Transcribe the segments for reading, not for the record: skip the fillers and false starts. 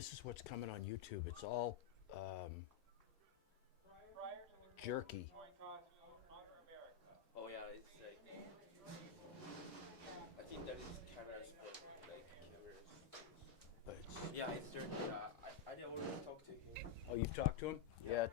This is what's coming on YouTube. It's all jerky. Oh yeah, it's like I think that is cameras for like cameras. But it's, Yeah, it's dirty. I already talked to him. oh, you've talked to him? Yeah.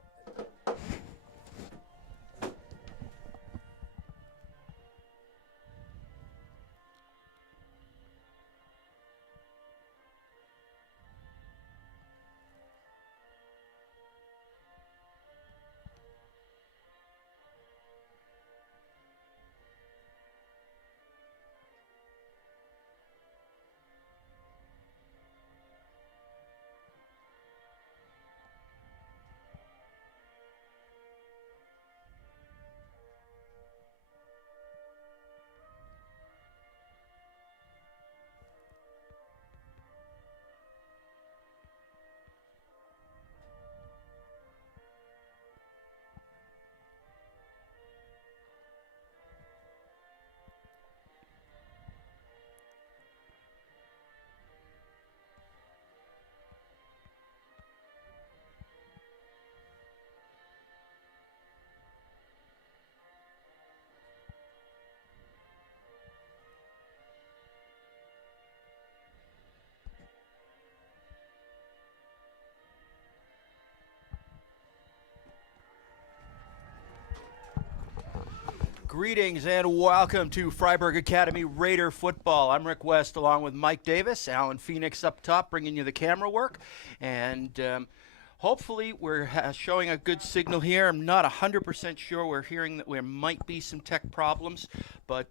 Greetings and welcome to Fryeburg Academy Raider Football. I'm Rick West along with Mike Davis, Alan Phoenix up top bringing you the camera work. And hopefully we're showing a good signal here. I'm not 100% sure. We're hearing that there might be some tech problems. But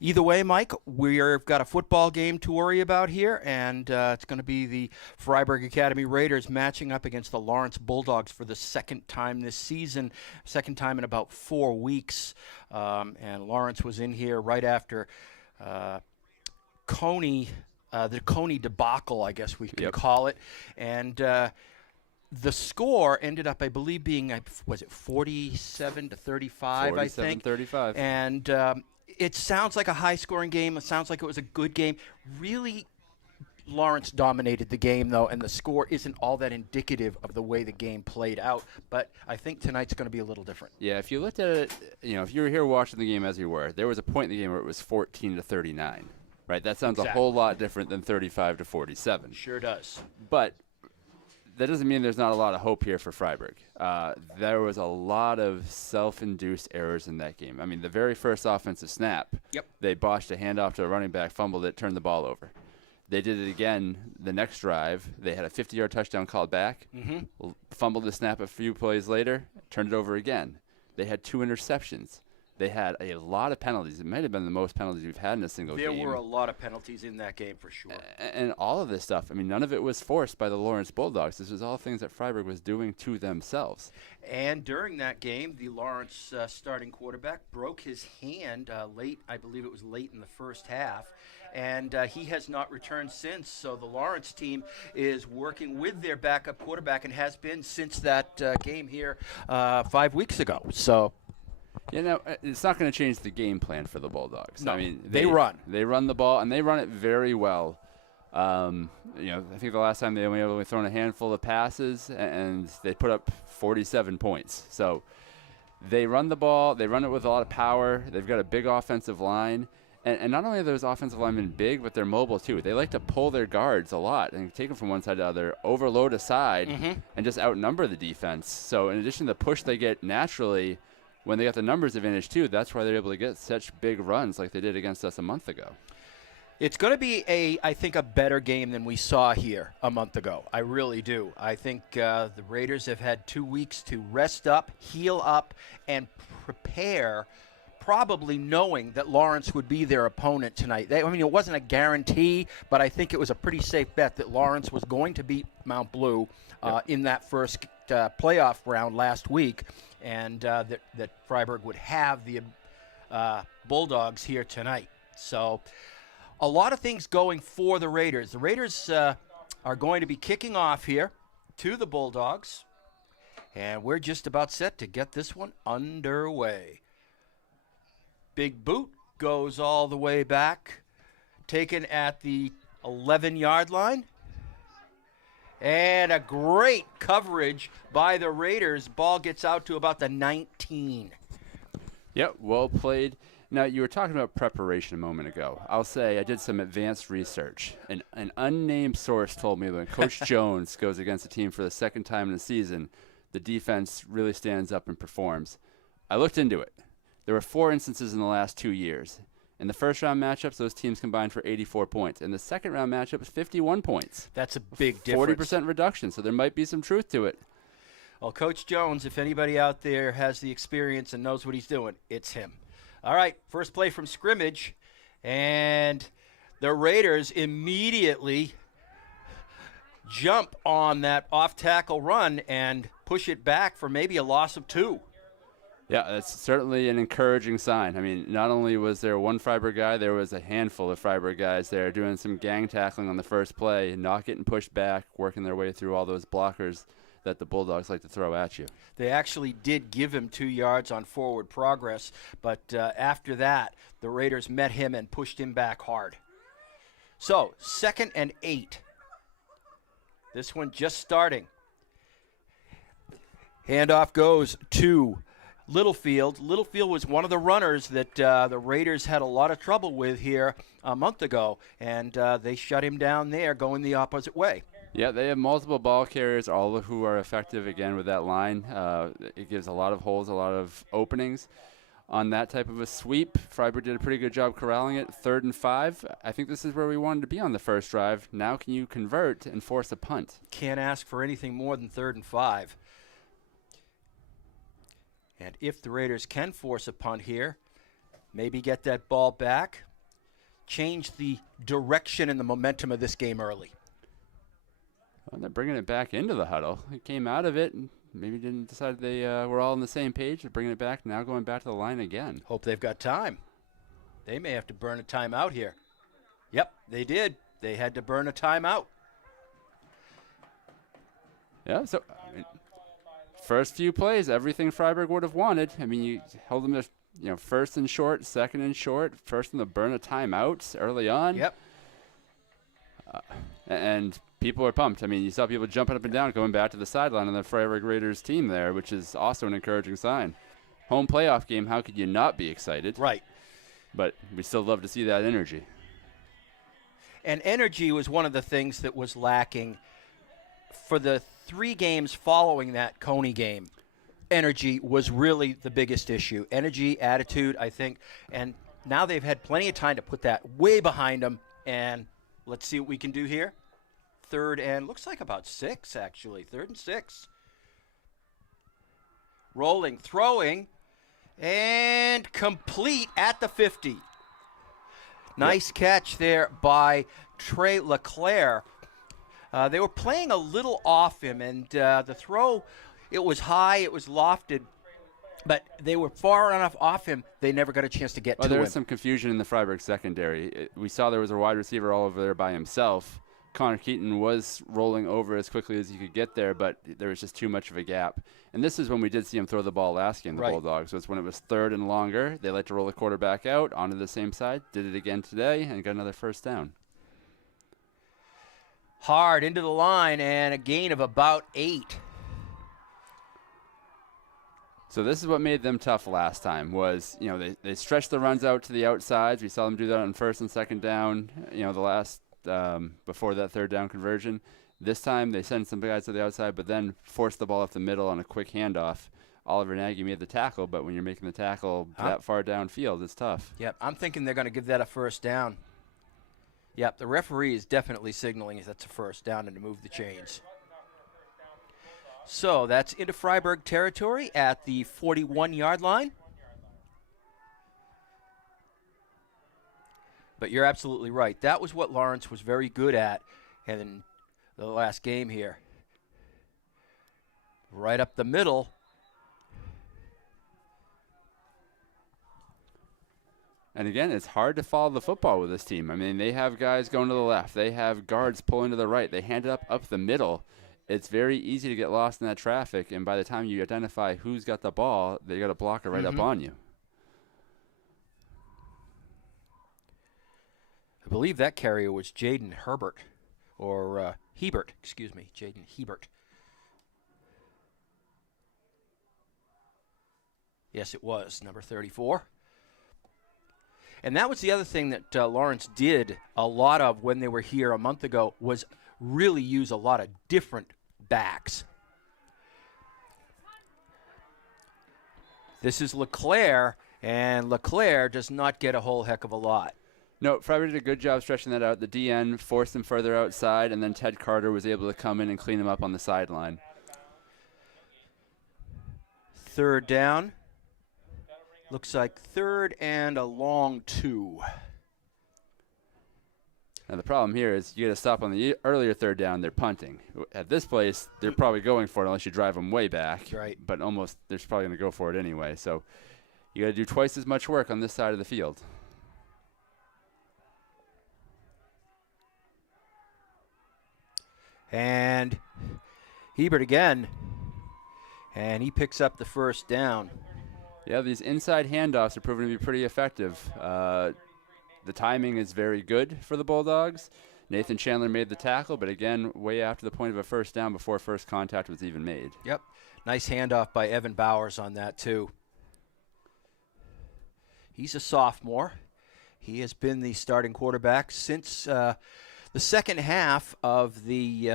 either way, Mike, we've got a football game to worry about here. And it's going to be the Fryeburg Academy Raiders matching up against the Lawrence Bulldogs for the second time this season, second time in about 4 weeks. And Lawrence was in here right after Coney, the Coney debacle, I guess we could call it. And the score ended up, I believe, being, was it 47 to 35, I think? 47-35. And it sounds like a high-scoring game. It sounds like it was a good game. Really, Lawrence dominated the game, though, and the score isn't all that indicative of the way the game played out. But I think tonight's going to be a little different. Yeah, if you looked at it, if you were here watching the game as you were, there was a point in the game where it was 14 to 39, right? That sounds a whole lot different than 35 to 47. Sure does. But that doesn't mean there's not a lot of hope here for Fryeburg. There was a lot of self-induced errors in that game. I mean, the very first offensive snap, they botched a handoff to a running back, fumbled it, turned the ball over. They did it again the next drive. They had a 50-yard touchdown called back, fumbled the snap a few plays later, turned it over again. They had 2 interceptions. They had a lot of penalties. It might have been the most penalties we've had in a single game. There were a lot of penalties in that game for sure. And all of this stuff, I mean, none of it was forced by the Lawrence Bulldogs. This was all things that Fryeburg was doing to themselves. And during that game, the Lawrence starting quarterback broke his hand late, I believe it was late in the first half. And he has not returned since. So the Lawrence team is working with their backup quarterback and has been since that game here 5 weeks ago. So, it's not going to change the game plan for the Bulldogs. No, I mean, they run. They run the ball, and they run it very well. I think the last time they only thrown a handful of passes, and they put up 47 points. So they run the ball. They run it with a lot of power. They've got a big offensive line. And not only are those offensive linemen big, but they're mobile too. They like to pull their guards a lot and take them from one side to the other, overload a side, and just outnumber the defense. So in addition to the push they get naturally, when they got the numbers advantage too, that's why they're able to get such big runs like they did against us a month ago. It's going to be, I think, a better game than we saw here a month ago. I really do. I think the Raiders have had 2 weeks to rest up, heal up, and prepare, probably knowing that Lawrence would be their opponent tonight. It wasn't a guarantee, but I think it was a pretty safe bet that Lawrence was going to beat Mount Blue in that first playoff round last week, and that Fryeburg would have the Bulldogs here tonight. So a lot of things going for the Raiders. The Raiders are going to be kicking off here to the Bulldogs, and we're just about set to get this one underway. Big boot goes all the way back, taken at the 11-yard line. And a great coverage by the Raiders. Ball gets out to about the 19. Yep, well played. Now, you were talking about preparation a moment ago. I'll say I did some advanced research. An unnamed source told me that when Coach Jones goes against a team for the second time in the season, the defense really stands up and performs. I looked into it. There were 4 instances in the last 2 years. In the first-round matchups, those teams combined for 84 points. In the second-round matchups, 51 points. That's a big difference. 40% reduction, so there might be some truth to it. Well, Coach Jones, if anybody out there has the experience and knows what he's doing, it's him. All right, first play from scrimmage, and the Raiders immediately jump on that off-tackle run and push it back for maybe a loss of 2. Yeah, that's certainly an encouraging sign. I mean, not only was there one Fryeburg guy, there was a handful of Fryeburg guys there doing some gang tackling on the first play, not getting pushed back, working their way through all those blockers that the Bulldogs like to throw at you. They actually did give him 2 yards on forward progress, but after that, the Raiders met him and pushed him back hard. So, 2nd and 8. This one just starting. Handoff goes to Littlefield. Littlefield was one of the runners that the Raiders had a lot of trouble with here a month ago, and they shut him down there going the opposite way. Yeah, they have multiple ball carriers, all of who are effective, again, with that line. It gives a lot of holes, a lot of openings. On that type of a sweep, Fryeburg did a pretty good job corralling it. 3rd and 5. I think this is where we wanted to be on the first drive. Now can you convert and force a punt? Can't ask for anything more than 3rd and 5. And if the Raiders can force a punt here, maybe get that ball back, change the direction and the momentum of this game early. Well, they're bringing it back into the huddle. It came out of it and maybe didn't decide they were all on the same page. They're bringing it back, now going back to the line again. Hope they've got time. They may have to burn a timeout here. Yep, they did. They had to burn a timeout. Yeah, so first few plays, everything Fryeburg would have wanted. I mean, you held them to, first and short, second and short, first in the burn a timeout early on. Yep. And people are pumped. I mean, you saw people jumping up and down, going back to the sideline on the Fryeburg Raiders team there, which is also an encouraging sign. Home playoff game, how could you not be excited? Right. But we still love to see that energy. And energy was one of the things that was lacking for the 3 games following that Coney game. Energy was really the biggest issue. Energy, attitude, I think. And now they've had plenty of time to put that way behind them. And let's see what we can do here. 3rd and looks like about 6, actually. 3rd and 6. Rolling, throwing, and complete at the 50. Nice catch there by Trey LeClaire. They were playing a little off him, and the throw, it was high, it was lofted, but they were far enough off him, they never got a chance to get to him. There was some confusion in the Fryeburg secondary. We saw there was a wide receiver all over there by himself. Connor Keaton was rolling over as quickly as he could get there, but there was just too much of a gap. And this is when we did see him throw the ball last game, the Bulldogs. So it's when it was 3rd and longer. They like to roll the quarterback out onto the same side. Did it again today and got another first down. Hard into the line and a gain of about 8. So this is what made them tough last time was, they stretched the runs out to the outsides. We saw them do that on 1st and 2nd down, the last before that 3rd down conversion. This time they sent some guys to the outside, but then forced the ball up the middle on a quick handoff. Oliver Nagy made the tackle, but when you're making the tackle that far downfield, it's tough. Yep, I'm thinking they're going to give that a first down. Yep, the referee is definitely signaling that's a first down and to move the chains. So that's into Fryeburg territory at the 41-yard line. But you're absolutely right. That was what Lawrence was very good at in the last game here. Right up the middle. And again, it's hard to follow the football with this team. I mean, they have guys going to the left. They have guards pulling to the right. They hand it up the middle. It's very easy to get lost in that traffic, and by the time you identify who's got the ball, they got a blocker right up on you. I believe that carrier was Jaden Herbert, or Hebert, excuse me, Jaden Hebert. Yes, it was, number 34. And that was the other thing that Lawrence did a lot of when they were here a month ago, was really use a lot of different backs. This is LeClaire, and LeClaire does not get a whole heck of a lot. No, Fryeburg did a good job stretching that out. The DN forced him further outside, and then Ted Carter was able to come in and clean him up on the sideline. Third down. Looks like third and a long 2. Now the problem here is you got to stop on the earlier third down. They're punting. At this place, they're probably going for it unless you drive them way back. Right. But almost they're probably going to go for it anyway. So you got to do twice as much work on this side of the field. And Hebert again. And he picks up the first down. Yeah, these inside handoffs are proving to be pretty effective. The timing is very good for the Bulldogs. Nathan Chandler made the tackle, but again, way after the point of a first down before first contact was even made. Yep. Nice handoff by Evan Bowers on that, too. He's a sophomore. He has been the starting quarterback since the second half of the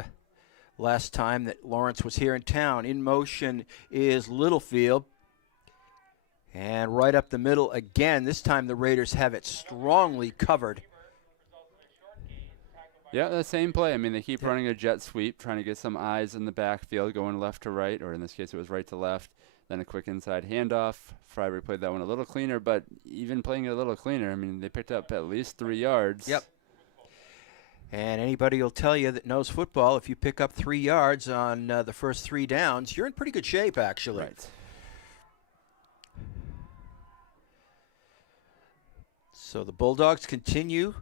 last time that Lawrence was here in town. In motion is Littlefield. And right up the middle again. This time the Raiders have it strongly covered. Yeah, the same play. I mean, they keep running a jet sweep, trying to get some eyes in the backfield, going left to right, or in this case it was right to left. Then a quick inside handoff. Fryeburg played that one a little cleaner, but even playing it a little cleaner, I mean, they picked up at least 3 yards. Yep. And anybody will tell you that knows football, if you pick up 3 yards on the first 3 downs, you're in pretty good shape, actually. Right. So the Bulldogs continue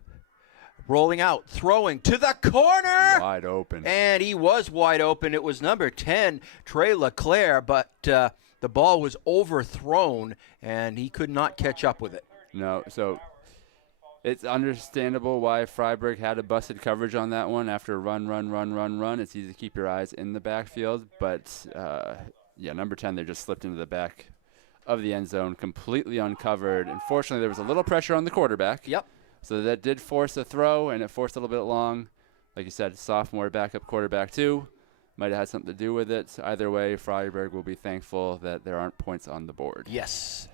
rolling out, throwing to the corner. Wide open. And he was wide open. It was number 10, Trey LeClaire, but the ball was overthrown, and he could not catch up with it. No, so it's understandable why Fryeburg had a busted coverage on that one after run. It's easy to keep your eyes in the backfield, but, yeah, number 10 there just slipped into the back of the end zone, completely uncovered. Unfortunately, there was a little pressure on the quarterback. Yep. So that did force a throw, and it forced a little bit long. Like you said, sophomore backup quarterback too. Might have had something to do with it. Either way, Fryeburg will be thankful that there aren't points on the board. Yes.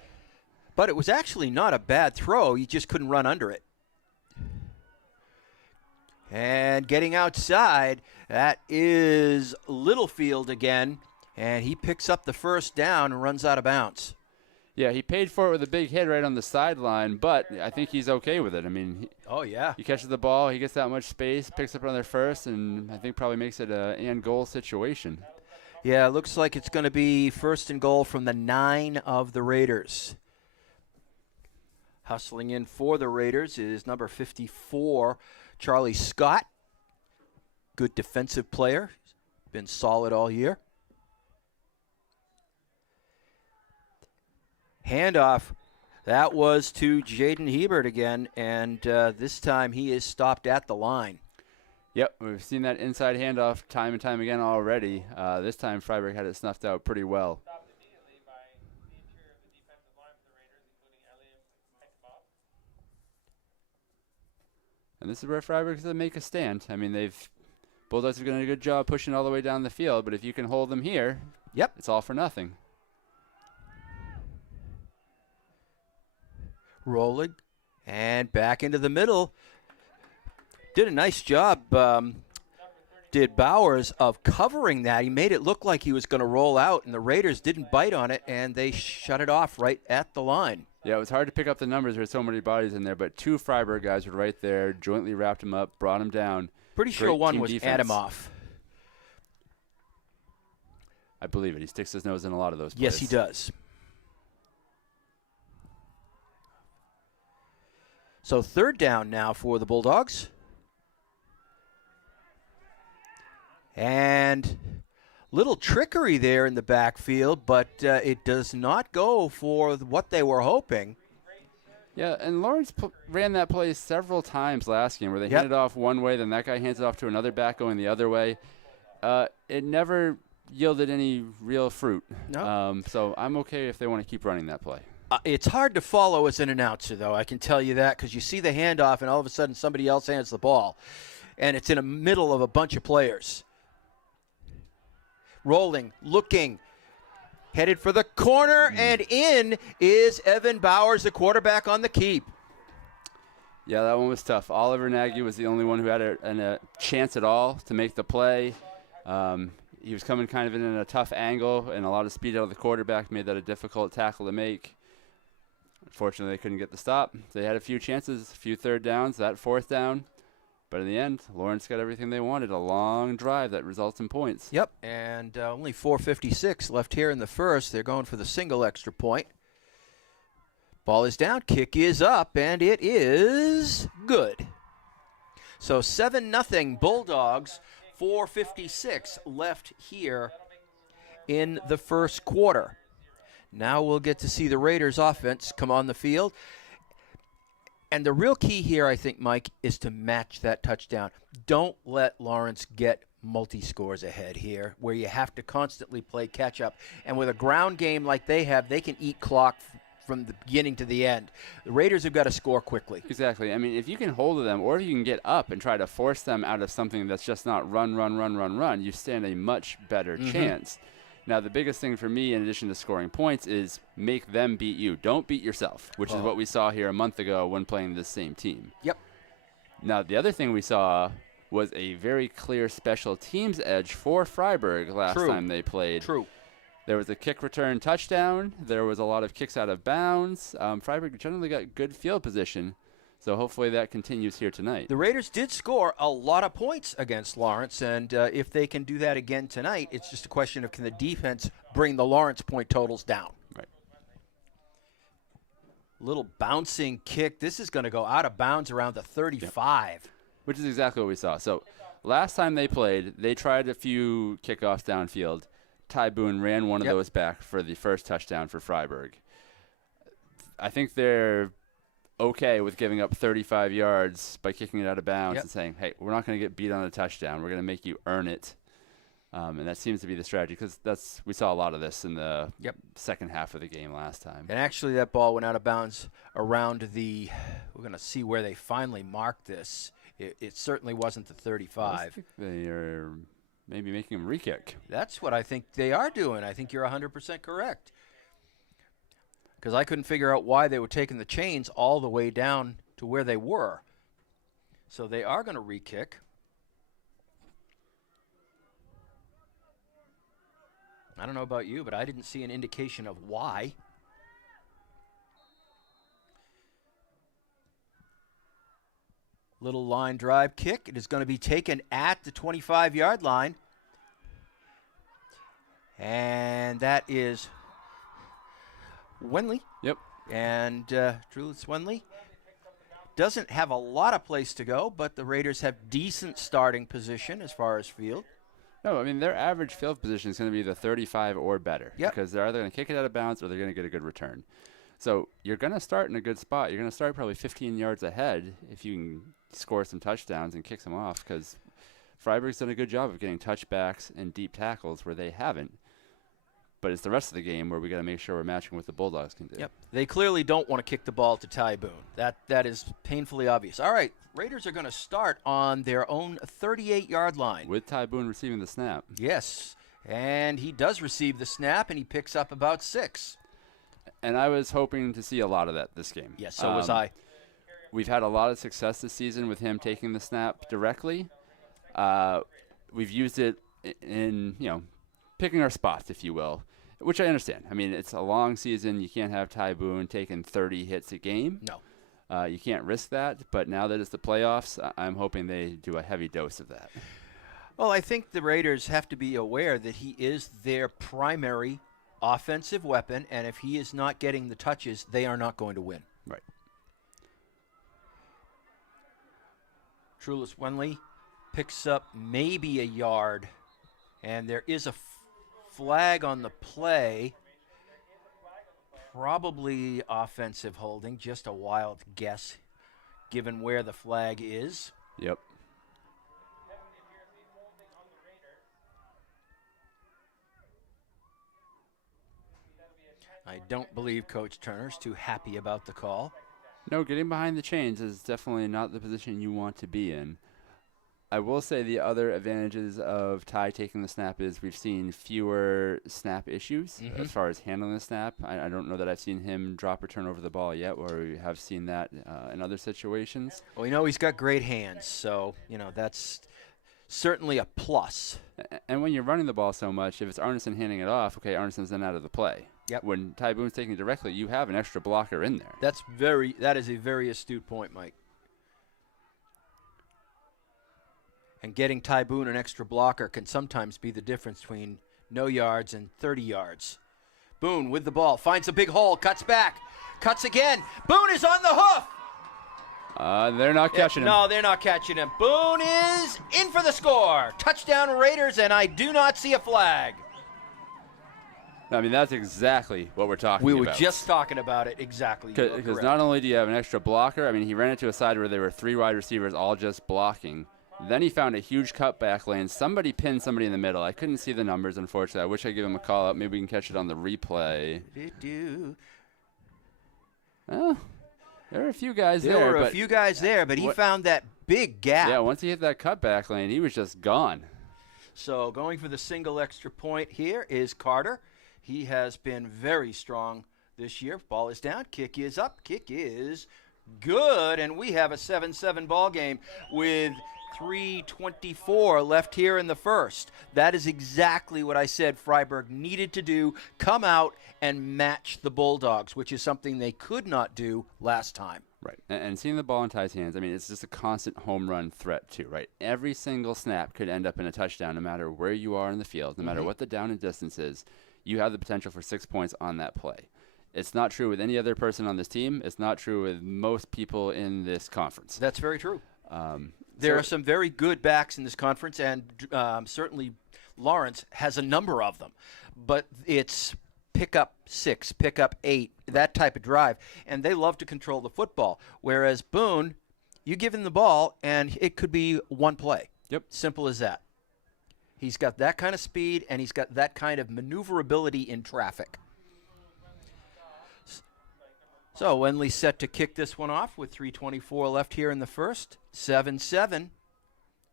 But it was actually not a bad throw. You just couldn't run under it. And getting outside, that is Littlefield again. And he picks up the first down and runs out of bounds. Yeah, he paid for it with a big hit right on the sideline, but I think he's okay with it. I mean, he catches the ball, he gets that much space, picks up another first, and I think probably makes it an and goal situation. Yeah, it looks like it's going to be first and goal from the 9 of the Raiders. Hustling in for the Raiders is number 54, Charlie Scott. Good defensive player. Been solid all year. Handoff, that was to Jaden Hebert again, and this time he is stopped at the line. Yep, we've seen that inside handoff time and time again already. This time Fryeburg had it snuffed out pretty well. And this is where Fryeburg's going to make a stand. I mean, Bulldogs have done a good job pushing all the way down the field, but if you can hold them here, it's all for nothing. Rolling and back into the middle. Did a nice job, did Bowers, of covering that. He made it look like he was going to roll out, and the Raiders didn't bite on it, and they shut it off right at the line. Yeah, it was hard to pick up the numbers. There were so many bodies in there, but 2 Fryeburg guys were right there, jointly wrapped him up, brought him down. Pretty sure Great one team was defense. Adamov. I believe it. He sticks his nose in a lot of those plays. Yes, he does. So third down now for the Bulldogs. And little trickery there in the backfield, but it does not go for what they were hoping. Yeah, and Lawrence ran that play several times last game where they Yep. handed off one way, then that guy hands it off to another back going the other way. It never yielded any real fruit. No. So I'm okay if they want to keep running that play. It's hard to follow as an announcer, though. I can tell you that, because you see the handoff, and all of a sudden somebody else hands the ball, and it's in the middle of a bunch of players. Rolling, looking, headed for the corner, and in is Evan Bowers, the quarterback on the keep. Yeah, that one was tough. Oliver Nagy was the only one who had a chance at all to make the play. He was coming kind of in a tough angle, and a lot of speed out of the quarterback made that a difficult tackle to make. Unfortunately, they couldn't get the stop. They had a few chances, a few third downs, that fourth down. But in the end, Lawrence got everything they wanted, a long drive that results in points. Yep, and only 4:56 left here in the first. They're going for the single extra point. Ball is down, kick is up, and it is good. So 7-0 Bulldogs, 4:56 left here in the first quarter. Now we'll get to see the Raiders offense come on the field. And the real key here, I think, Mike, is to match that touchdown. Don't let Lawrence get multi-scores ahead here, where you have to constantly play catch-up. And with a ground game like they have, they can eat clock from the beginning to the end. The Raiders have got to score quickly. Exactly. I mean, if you can hold them, or if you can get up and try to force them out of something that's just not run, you stand a much better chance. Now, the biggest thing for me, in addition to scoring points, is make them beat you. Don't beat yourself, which is what we saw here a month ago when playing this same team. Yep. Now, the other thing we saw was a very clear special teams edge for Fryeburg last time they played. True. There was a kick return touchdown. There was a lot of kicks out of bounds. Fryeburg generally got good field position, so hopefully that continues here tonight. The Raiders did score a lot of points against Lawrence, and if they can do that again tonight, it's just a question of can the defense bring the Lawrence point totals down. Right. Little bouncing kick. This is going to go out of bounds around the 35. Yep. Which is exactly what we saw. So last time they played, they tried a few kickoffs downfield. Ty Boone ran one of those back for the first touchdown for Fryeburg. I think they're okay with giving up 35 yards by kicking it out of bounds and saying, hey, we're not going to get beat on a touchdown. We're going to make you earn it. And that seems to be the strategy, because we saw a lot of this in the second half of the game last time. And actually that ball went out of bounds around we're going to see where they finally marked this. It certainly wasn't the 35. I think they are maybe making him re-kick. That's what I think they are doing. I think you're 100% correct. Because I couldn't figure out why they were taking the chains all the way down to where they were. So they are going to re-kick. I don't know about you, but I didn't see an indication of why. Little line drive kick. It is going to be taken at the 25-yard line. And that is Wenley. Yep. And Trulis Wenley doesn't have a lot of place to go, but the Raiders have decent starting position as far as field. No, I mean, their average field position is going to be the 35 or better. Yep. Because they're either going to kick it out of bounds or they're going to get a good return. So you're going to start in a good spot. You're going to start probably 15 yards ahead if you can score some touchdowns and kick some off, because Fryeburg's done a good job of getting touchbacks and deep tackles where they haven't. But it's the rest of the game where we got to make sure we're matching what the Bulldogs can do. Yep. They clearly don't want to kick the ball to Ty Boone. That is painfully obvious. All right, Raiders are going to start on their own 38-yard line. With Ty Boone receiving the snap. Yes, and he does receive the snap, and he picks up about 6. And I was hoping to see a lot of that this game. Yes, so was I. We've had a lot of success this season with him taking the snap directly. We've used it in, picking our spots, if you will, which I understand. I mean, it's a long season. You can't have Ty Boone taking 30 hits a game. No. You can't risk that. But now that it's the playoffs, I'm hoping they do a heavy dose of that. Well, I think the Raiders have to be aware that he is their primary offensive weapon, and if he is not getting the touches, they are not going to win. Right. Trulis Wenley picks up maybe a yard, and there is a flag on the play. Probably offensive holding, just a wild guess, given where the flag is. Yep. I don't believe Coach Turner's too happy about the call. No, getting behind the chains is definitely not the position you want to be in. I will say the other advantages of Ty taking the snap is we've seen fewer snap issues as far as handling the snap. I don't know that I've seen him drop or turn over the ball yet, where we have seen that in other situations. Well, you know, he's got great hands, so, you know, that's certainly a plus. And when you're running the ball so much, if it's Arneson handing it off, okay, Arneson's then out of the play. Yep. When Ty Boone's taking it directly, you have an extra blocker in there. That is a very astute point, Mike. And getting Ty Boone an extra blocker can sometimes be the difference between no yards and 30 yards. Boone with the ball, finds a big hole, cuts back, cuts again. Boone is on the hoof. They're not catching him. No, they're not catching him. Boone is in for the score. Touchdown Raiders, and I do not see a flag. I mean, that's exactly what we're talking We about. were just talking about it, exactly. Because not only do you have an extra blocker, I mean, he ran into a side where there were 3 wide receivers all just blocking. Then he found a huge cutback lane. Somebody pinned somebody in the middle. I couldn't see the numbers, unfortunately. I wish I'd give him a call out. Maybe we can catch it on the replay. Well, there were a few guys there. There were a few guys there, but he found that big gap. Yeah, once he hit that cutback lane, he was just gone. So going for the single extra point here is Carter. He has been very strong this year. Ball is down. Kick is up. Kick is good. And we have a 7-7 ball game with 3:24 left here in the first. That is exactly what I said Fryeburg needed to do, come out and match the Bulldogs, which is something they could not do last time. Right. And seeing the ball in Ty's hands, I mean, it's just a constant home run threat too, right? Every single snap could end up in a touchdown no matter where you are in the field, no matter what the down and distance is. You have the potential for 6 points on that play. It's not true with any other person on this team. It's not true with most people in this conference. That's very true. There are some very good backs in this conference, and certainly Lawrence has a number of them. But it's pick up 6, pick up 8, that type of drive, and they love to control the football. Whereas Boone, you give him the ball, and it could be one play. Yep. Simple as that. He's got that kind of speed, and he's got that kind of maneuverability in traffic. So Wendley set to kick this one off with 3:24 left here in the first. 7-7,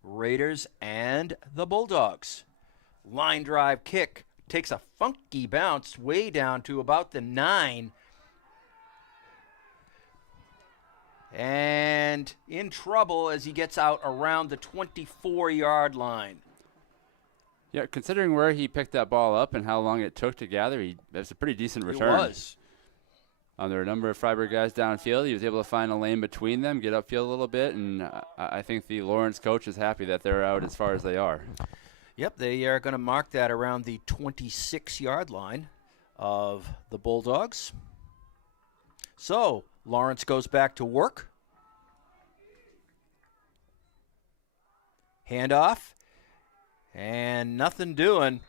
Raiders and the Bulldogs. Line drive kick takes a funky bounce way down to about the 9. And in trouble as he gets out around the 24-yard line. Yeah, considering where he picked that ball up and how long it took to gather, that's a pretty decent return. It was. There were a number of Fryeburg guys downfield. He was able to find a lane between them, get upfield a little bit, and I think the Lawrence coach is happy that they're out as far as they are. Yep, they are going to mark that around the 26-yard line of the Bulldogs. So Lawrence goes back to work. Handoff. And nothing doing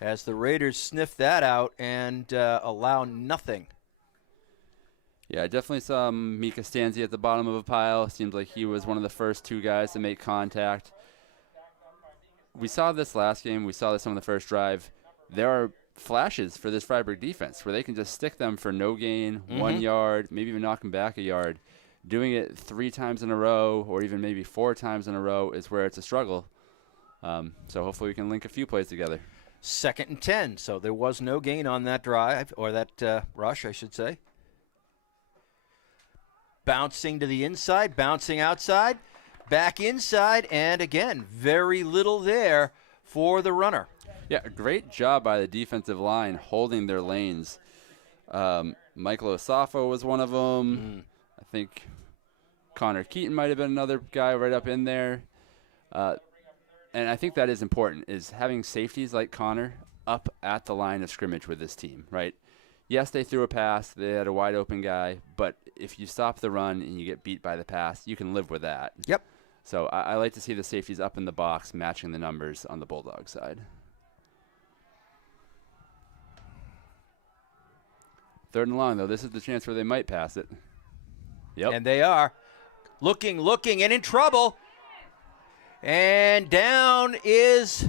as the Raiders sniff that out and allow nothing. Yeah, I definitely saw Mika Stanzi at the bottom of a pile. Seems like he was one of the first 2 guys to make contact. We saw this last game. We saw this on the first drive. There are flashes for this Fryeburg defense where they can just stick them for no gain, 1 yard, maybe even knock them back a yard. Doing it 3 times in a row or even maybe 4 times in a row is where it's a struggle. So hopefully we can link a few plays together. 2nd and 10, so there was no gain on that drive, or that rush, I should say. Bouncing to the inside, bouncing outside, back inside, and again, very little there for the runner. Yeah, a great job by the defensive line holding their lanes. Michael Osafo was one of them. I think Connor Keaton might have been another guy right up in there. And I think that is important, is having safeties like Connor up at the line of scrimmage with this team, right? Yes, they threw a pass. They had a wide-open guy. But if you stop the run and you get beat by the pass, you can live with that. Yep. So I like to see the safeties up in the box matching the numbers on the Bulldog side. 3rd and long, though. This is the chance where they might pass it. Yep. And they are looking, and in trouble. And down is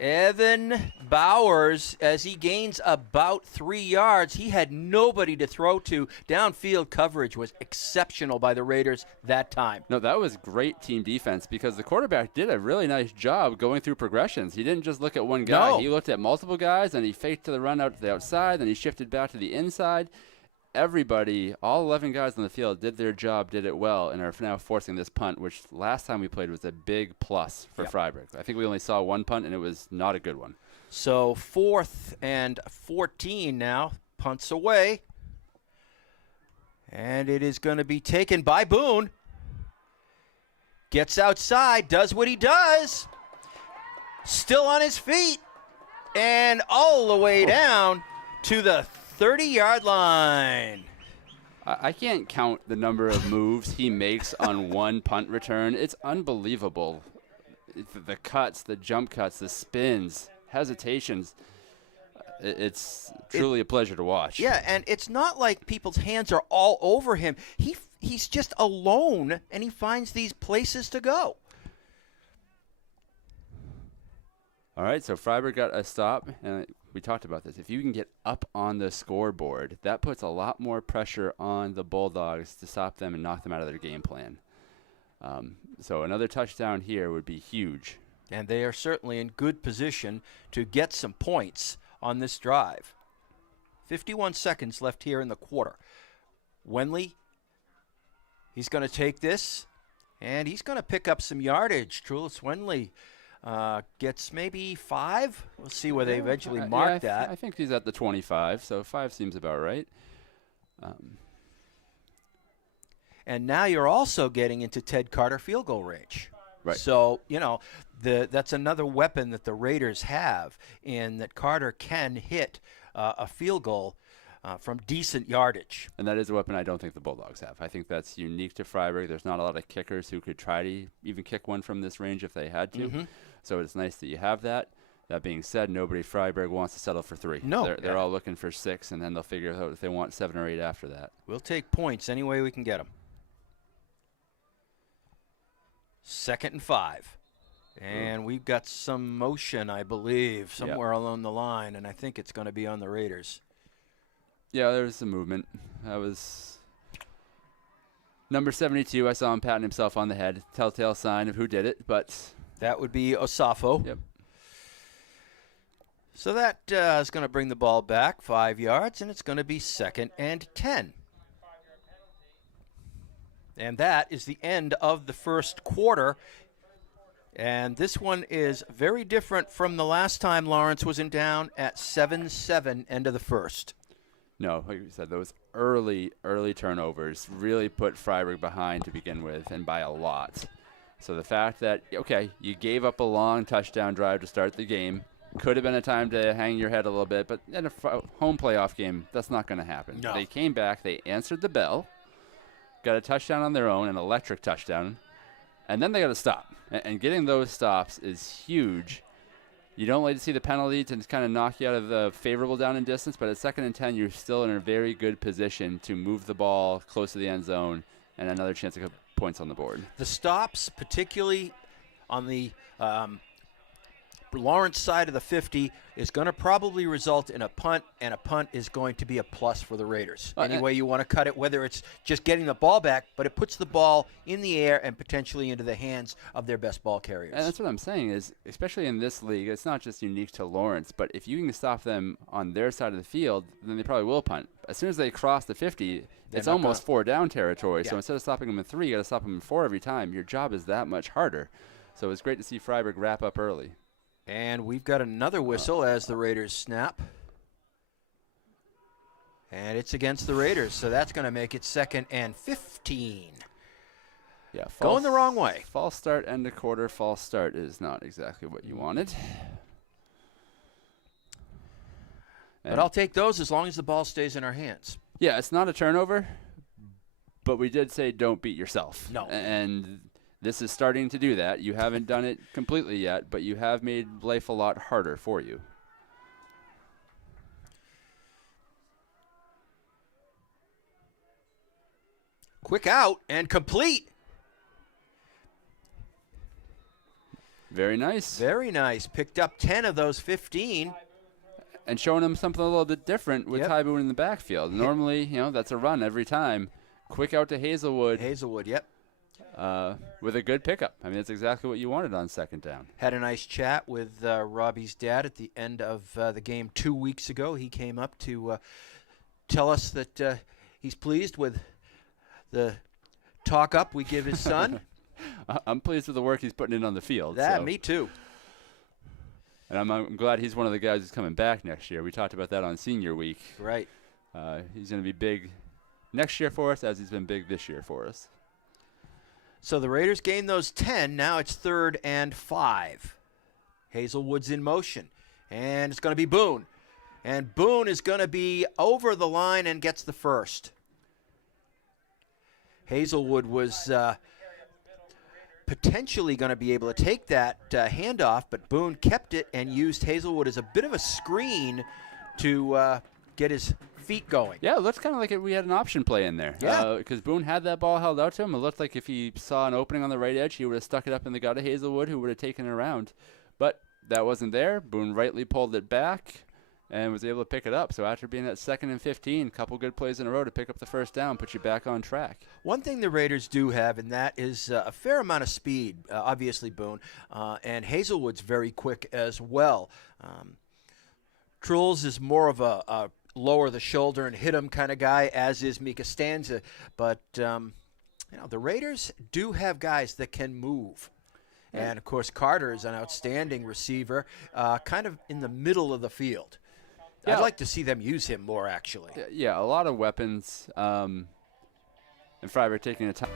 Evan Bowers as he gains about 3 yards. He had nobody to throw to. Downfield coverage was exceptional by the Raiders that time. No, that was great team defense because the quarterback did a really nice job going through progressions. He didn't just look at one guy. No. He looked at multiple guys, and he faked to the run out to the outside, then he shifted back to the inside. Everybody, all 11 guys on the field, did their job, did it well, and are now forcing this punt, which last time we played was a big plus for Fryeburg. I think we only saw one punt, and it was not a good one. So 4th and 14 now. Punts away. And it is going to be taken by Boone. Gets outside, does what he does. Still on his feet. And all the way down to the 30-yard line. I can't count the number of moves he makes on one punt return. It's unbelievable. The cuts, the jump cuts, the spins, hesitations. It's truly a pleasure to watch. Yeah, and it's not like people's hands are all over him. He's just alone, and he finds these places to go. All right, so Fryeburg got a stop, and we talked about this. If you can get up on the scoreboard, that puts a lot more pressure on the Bulldogs to stop them and knock them out of their game plan. So another touchdown here would be huge. And they are certainly in good position to get some points on this drive. 51 seconds left here in the quarter. Wenley, he's going to take this, and he's going to pick up some yardage. Trulis Wenley gets maybe 5. We'll see where they eventually mark that. I think he's at the 25, so 5 seems about right. And now you're also getting into Ted Carter field goal range. Right. So, that's another weapon that the Raiders have, in that Carter can hit a field goal from decent yardage. And that is a weapon I don't think the Bulldogs have. I think that's unique to Fryeburg. There's not a lot of kickers who could try to even kick one from this range if they had to. Mm-hmm. So it's nice that you have that. That being said, nobody Fryeburg wants to settle for 3. No. They're all looking for 6, and then they'll figure out if they want 7 or 8 after that. We'll take points any way we can get them. 2nd and 5. And we've got some motion, I believe, somewhere along the line, and I think it's going to be on the Raiders. Yeah, there was some movement. That was number 72. I saw him patting himself on the head. Telltale sign of who did it, but that would be Osafo. Yep. So that is going to bring the ball back 5 yards, and it's going to be 2nd and 10. And that is the end of the first quarter. And this one is very different from the last time Lawrence was in down at 7-7 end of the first. No, like you said, those early turnovers really put Fryeburg behind to begin with, and by a lot. So the fact that, okay, you gave up a long touchdown drive to start the game, could have been a time to hang your head a little bit, but in a home playoff game, that's not going to happen. No. They came back, they answered the bell, got a touchdown on their own, an electric touchdown, and then they got to stop. And getting those stops is huge. You don't like to see the penalty to kind of knock you out of the favorable down and distance, but at 2nd and 10, you're still in a very good position to move the ball close to the end zone and another chance to get points on the board. The stops, particularly on the Lawrence side of the 50, is going to probably result in a punt, and a punt is going to be a plus for the Raiders. Any way you want to cut it, whether it's just getting the ball back, but it puts the ball in the air and potentially into the hands of their best ball carriers. And that's what I'm saying is, especially in this league, it's not just unique to Lawrence, but if you can stop them on their side of the field, then they probably will punt. As soon as they cross the 50, it's almost 4 down territory. Yeah. So instead of stopping them in 3, you got to stop them in 4 every time. Your job is that much harder. So it's great to see Fryeburg wrap up early. And we've got another whistle as the Raiders snap. And it's against the Raiders, so that's going to make it 2nd and 15. Yeah, going the wrong way. False start, end of quarter, false start is not exactly what you wanted. But I'll take those as long as the ball stays in our hands. Yeah, it's not a turnover, but we did say don't beat yourself. No. And this is starting to do that. You haven't done it completely yet, but you have made life a lot harder for you. Quick out and complete. Very nice. Very nice. Picked up 10 of those 15. And showing him something a little bit different with Yep. Ty Boone in the backfield. Normally, that's a run every time. Quick out to Hazelwood. Hazelwood, yep. With a good pickup. I mean, that's exactly what you wanted on second down. Had a nice chat with Robbie's dad at the end of the game 2 weeks ago. He came up to tell us that he's pleased with the talk up we give his son. I'm pleased with the work he's putting in on the field. Me too. And I'm glad he's one of the guys who's coming back next year. We talked about that on senior week. Right. He's going to be big next year for us as he's been big this year for us. So the Raiders gain those 10. Now it's 3rd and 5. Hazelwood's in motion. And it's going to be Boone. And Boone is going to be over the line and gets the first. Hazelwood was potentially going to be able to take that handoff, but Boone kept it and used Hazelwood as a bit of a screen to get his feet going. Yeah, it looks kind of like we had an option play in there. Yeah. Because Boone had that ball held out to him. It looked like if he saw an opening on the right edge, he would have stuck it up in the gut of Hazelwood, who would have taken it around. But that wasn't there. Boone rightly pulled it back and was able to pick it up. So after being at 2nd and 15, a couple good plays in a row to pick up the first down, put you back on track. One thing the Raiders do have, and that is a fair amount of speed, obviously Boone, and Hazelwood's very quick as well. Truls is more of a lower the shoulder and hit him kind of guy, as is Mika Stanza. But, the Raiders do have guys that can move. And, of course, Carter is an outstanding receiver, kind of in the middle of the field. Yeah. I'd like to see them use him more, actually. Yeah, a lot of weapons. And Fryeburg taking a time.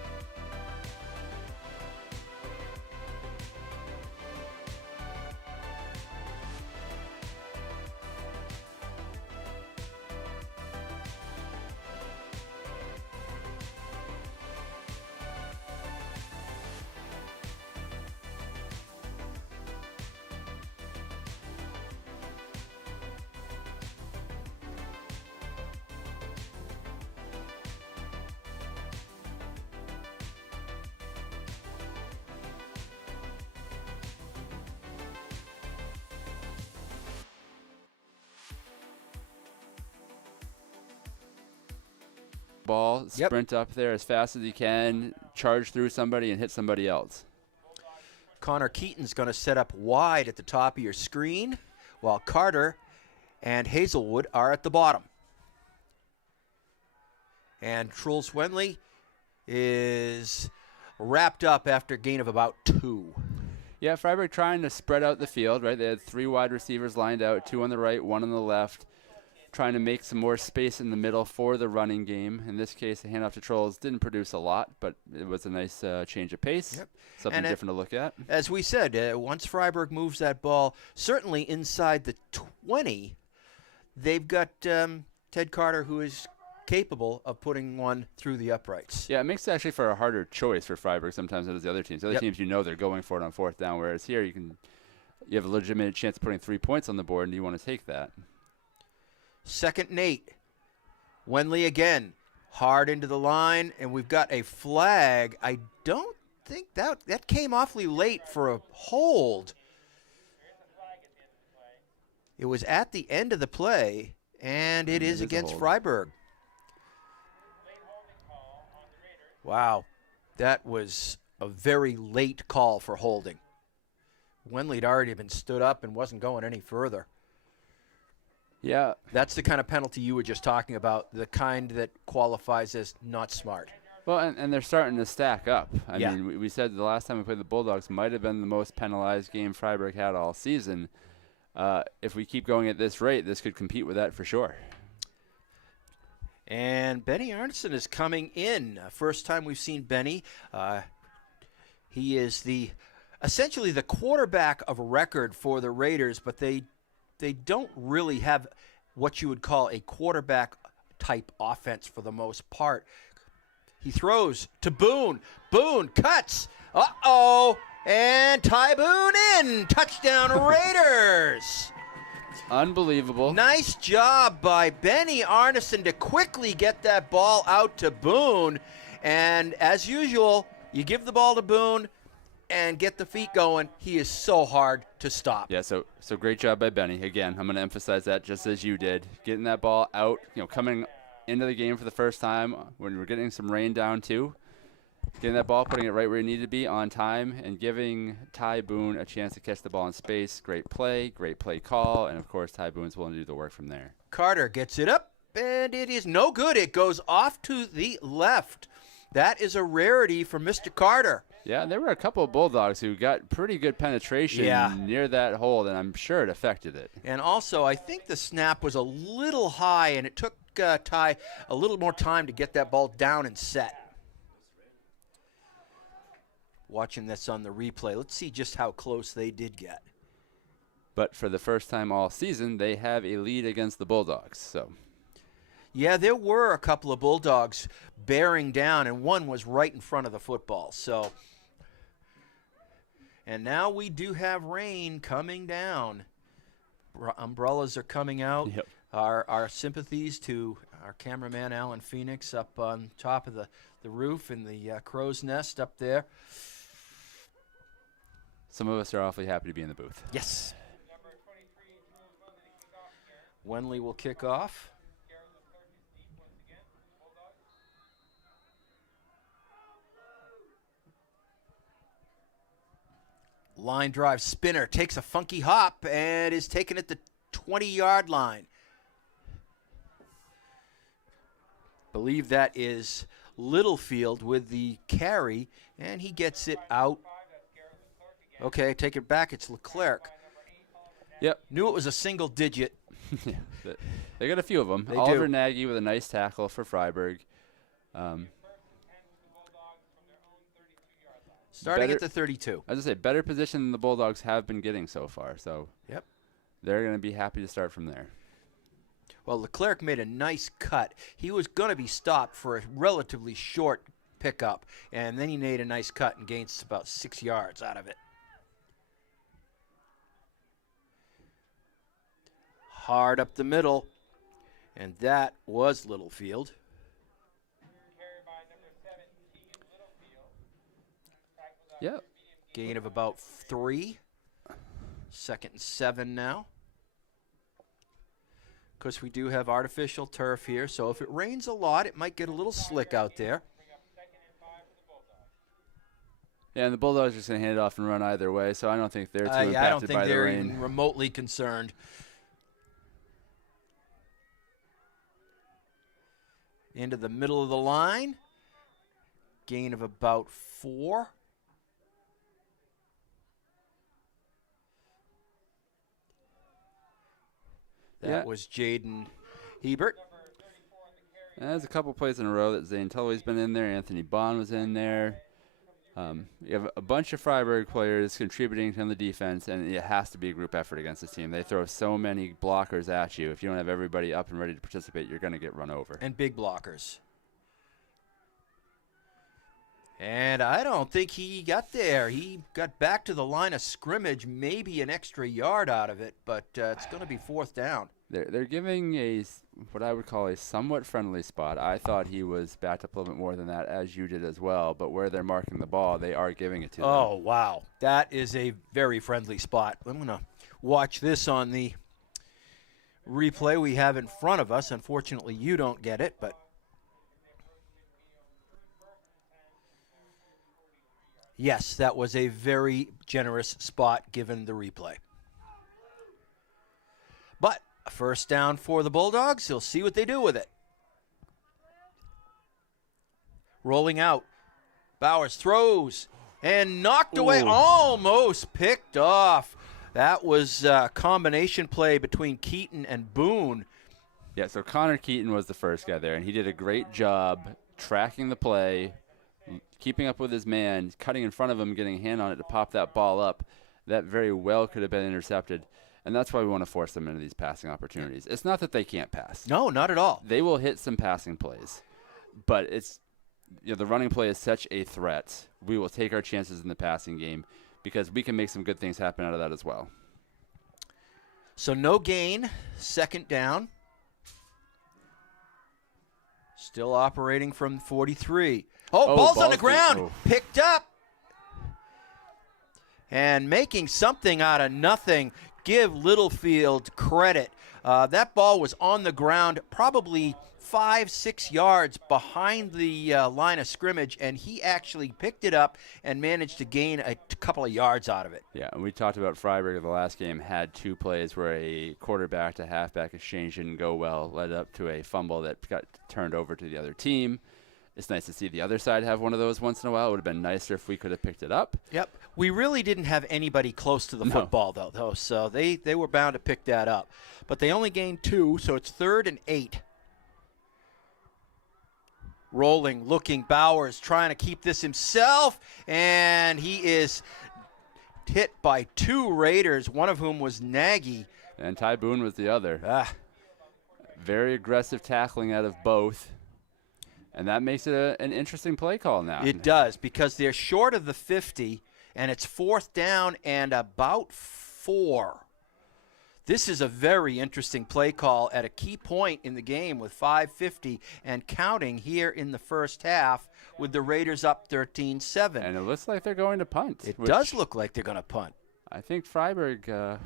Ball, Yep. sprint up there as fast as he can, charge through somebody and hit somebody else. Connor Keaton's going to set up wide at the top of your screen, while Carter and Hazelwood are at the bottom. And Truls Wenley is wrapped up after a gain of about 2. Yeah, Fryeburg trying to spread out the field, right? They had 3 wide receivers lined out, 2 on the right, 1 on the left, trying to make some more space in the middle for the running game. In this case, the handoff to Trolls didn't produce a lot, but it was a nice change of pace. Yep. Something And different to look at. As we said, once Fryeburg moves that ball, certainly inside the 20, they've got Ted Carter, who is capable of putting one through the uprights. Yeah, it makes it actually for a harder choice for Fryeburg sometimes than it is the other teams. The other Yep. teams, they're going for it on 4th down, whereas here you have a legitimate chance of putting 3 points on the board, and you want to take that. 2nd and 8. Wenley again, hard into the line, and we've got a flag. I don't think that came awfully late for a hold. It was at the end of the play, and it is a against hold. Fryeburg. Wow, that was a very late call for holding. Wenley had already been stood up and wasn't going any further. Yeah, That's the kind of penalty you were just talking about, the kind that qualifies as not smart. well, and they're starting to stack up. I Yeah. mean, we said the last time we played the Bulldogs might have been the most penalized game Fryeburg had all season. If we keep going at this rate, this could compete with that for sure. And Benny Arneson is coming in. First time we've seen Benny. He is essentially the quarterback of record for the Raiders, but they don't really have what you would call a quarterback type offense for the most part. He throws to Boone. Boone cuts. Uh-oh. And Ty Boone in. Touchdown Raiders. Unbelievable. Nice job by Benny Arneson to quickly get that ball out to Boone. And as usual, you give the ball to Boone and get the feet going. He is so hard to stop. Yeah, so great job by Benny. Again, I'm going to emphasize that just as you did. Getting that ball out, coming into the game for the first time when we're getting some rain down too. Getting that ball, putting it right where it needed to be on time, and giving Ty Boone a chance to catch the ball in space. Great play call, and of course Ty Boone's willing to do the work from there. Carter gets it up, and it is no good. It goes off to the left. That is a rarity for Mr. Carter. Yeah, there were a couple of Bulldogs who got pretty good penetration near that hole, and I'm sure it affected it. And also, I think the snap was a little high, and it took Ty a little more time to get that ball down and set. Watching this on the replay, let's see just how close they did get. But for the first time all season, they have a lead against the Bulldogs. So, yeah, there were a couple of Bulldogs bearing down, and one was right in front of the football. So, and now we do have rain coming down. Umbrellas are coming out. Yep. Our sympathies to our cameraman, Alan Phoenix, up on top of the roof in the crow's nest up there. Some of us are awfully happy to be in the booth. Yes. Wenley will kick off. Line drive spinner takes a funky hop and is taken at the 20-yard line. Believe that is Littlefield with the carry, and he gets it out. Okay, take it back. It's Leclerc. Yep. Knew it was a single digit. Yeah, they got a few of them. They Oliver do. Nagy with a nice tackle for Fryeburg. Starting at the 32. As I say, better position than the Bulldogs have been getting so far. So Yep. they're going to be happy to start from there. Well, Leclerc made a nice cut. He was going to be stopped for a relatively short pickup, and then he made a nice cut and gained about 6 yards out of it. Hard up the middle, and that was Littlefield. Yep. Gain of about 3. 2nd and 7 now. Of course, we do have artificial turf here, so if it rains a lot, it might get a little slick out there. Yeah, and the Bulldogs are just going to hand it off and run either way, so I don't think they're too impacted I don't think by the they're rain. even remotely concerned. Into the middle of the line. Gain of about 4. That was Jaden Hebert. And there's a couple plays in a row that Zane Tully's been in there. Anthony Bond was in there. You have a bunch of Fryeburg players contributing to the defense, and it has to be a group effort against this team. They throw so many blockers at you. If you don't have everybody up and ready to participate, you're going to get run over. And big blockers. And I don't think he got there. He got back to the line of scrimmage, maybe an extra yard out of it, but it's going to be 4th down. They're giving what I would call a somewhat friendly spot. I thought he was backed up a little bit more than that, as you did as well. But where they're marking the ball, they are giving it to them. Oh, wow. That is a very friendly spot. I'm going to watch this on the replay we have in front of us. Unfortunately, you don't get it, but yes, that was a very generous spot given the replay. But a 1st down for the Bulldogs. He'll see what they do with it. Rolling out. Bowers throws and knocked away. Almost picked off. That was a combination play between Keaton and Boone. Yeah, so Connor Keaton was the first guy there, and he did a great job tracking the play, keeping up with his man, cutting in front of him, getting a hand on it to pop that ball up. That very well could have been intercepted. And that's why we want to force them into these passing opportunities. It's not that they can't pass. No, not at all. They will hit some passing plays. But it's the running play is such a threat. We will take our chances in the passing game because we can make some good things happen out of that as well. So no gain, 2nd down. Still operating from 43. Oh, ball's on the ground. Oh. Picked up. And making something out of nothing. Give Littlefield credit. That ball was on the ground probably 5-6 yards behind the line of scrimmage, and he actually picked it up and managed to gain a couple of yards out of it. Yeah, and we talked about Fryeburg the last game had 2 plays where a quarterback to halfback exchange didn't go well, led up to a fumble that got turned over to the other team. It's nice to see the other side have one of those once in a while. It would have been nicer if we could have picked it up. Yep. We really didn't have anybody close to the football, though, so they were bound to pick that up. But they only gained 2, so it's 3rd and 8. Rolling, looking, Bowers trying to keep this himself, and he is hit by 2 Raiders, one of whom was Nagy. And Ty Boone was the other. Very aggressive tackling out of both. And that makes it an interesting play call now. It does, because they're short of the 50, and it's 4th down and about 4. This is a very interesting play call at a key point in the game with 5:50 and counting here in the first half with the Raiders up 13-7. And it looks like they're going to punt. It does look like they're going to punt. I think Fryeburg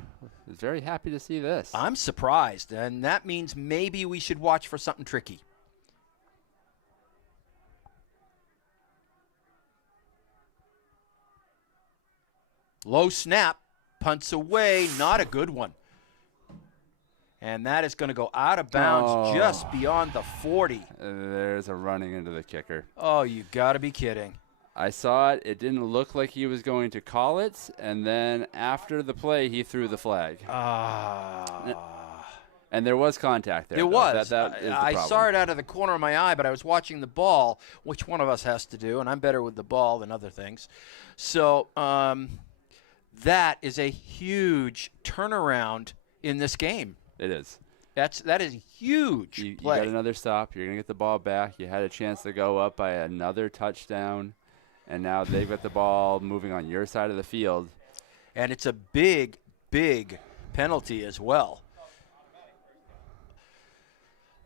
is very happy to see this. I'm surprised, and that means maybe we should watch for something tricky. Low snap, punts away, not a good one. And that is going to go out of bounds just beyond the 40. There's a running into the kicker. Oh, you got to be kidding. I saw it. It didn't look like he was going to call it. And then after the play, he threw the flag. And there was contact there. There was. That is the I problem. saw it out of the corner of my eye, but I was watching the ball, which one of us has to do, and I'm better with the ball than other things. So that is a huge turnaround in this game. It is. That is a huge You play. got another stop. You're going to get the ball back. You had a chance to go up by another touchdown. And now they've got the ball moving on your side of the field. And it's a big, big penalty as well.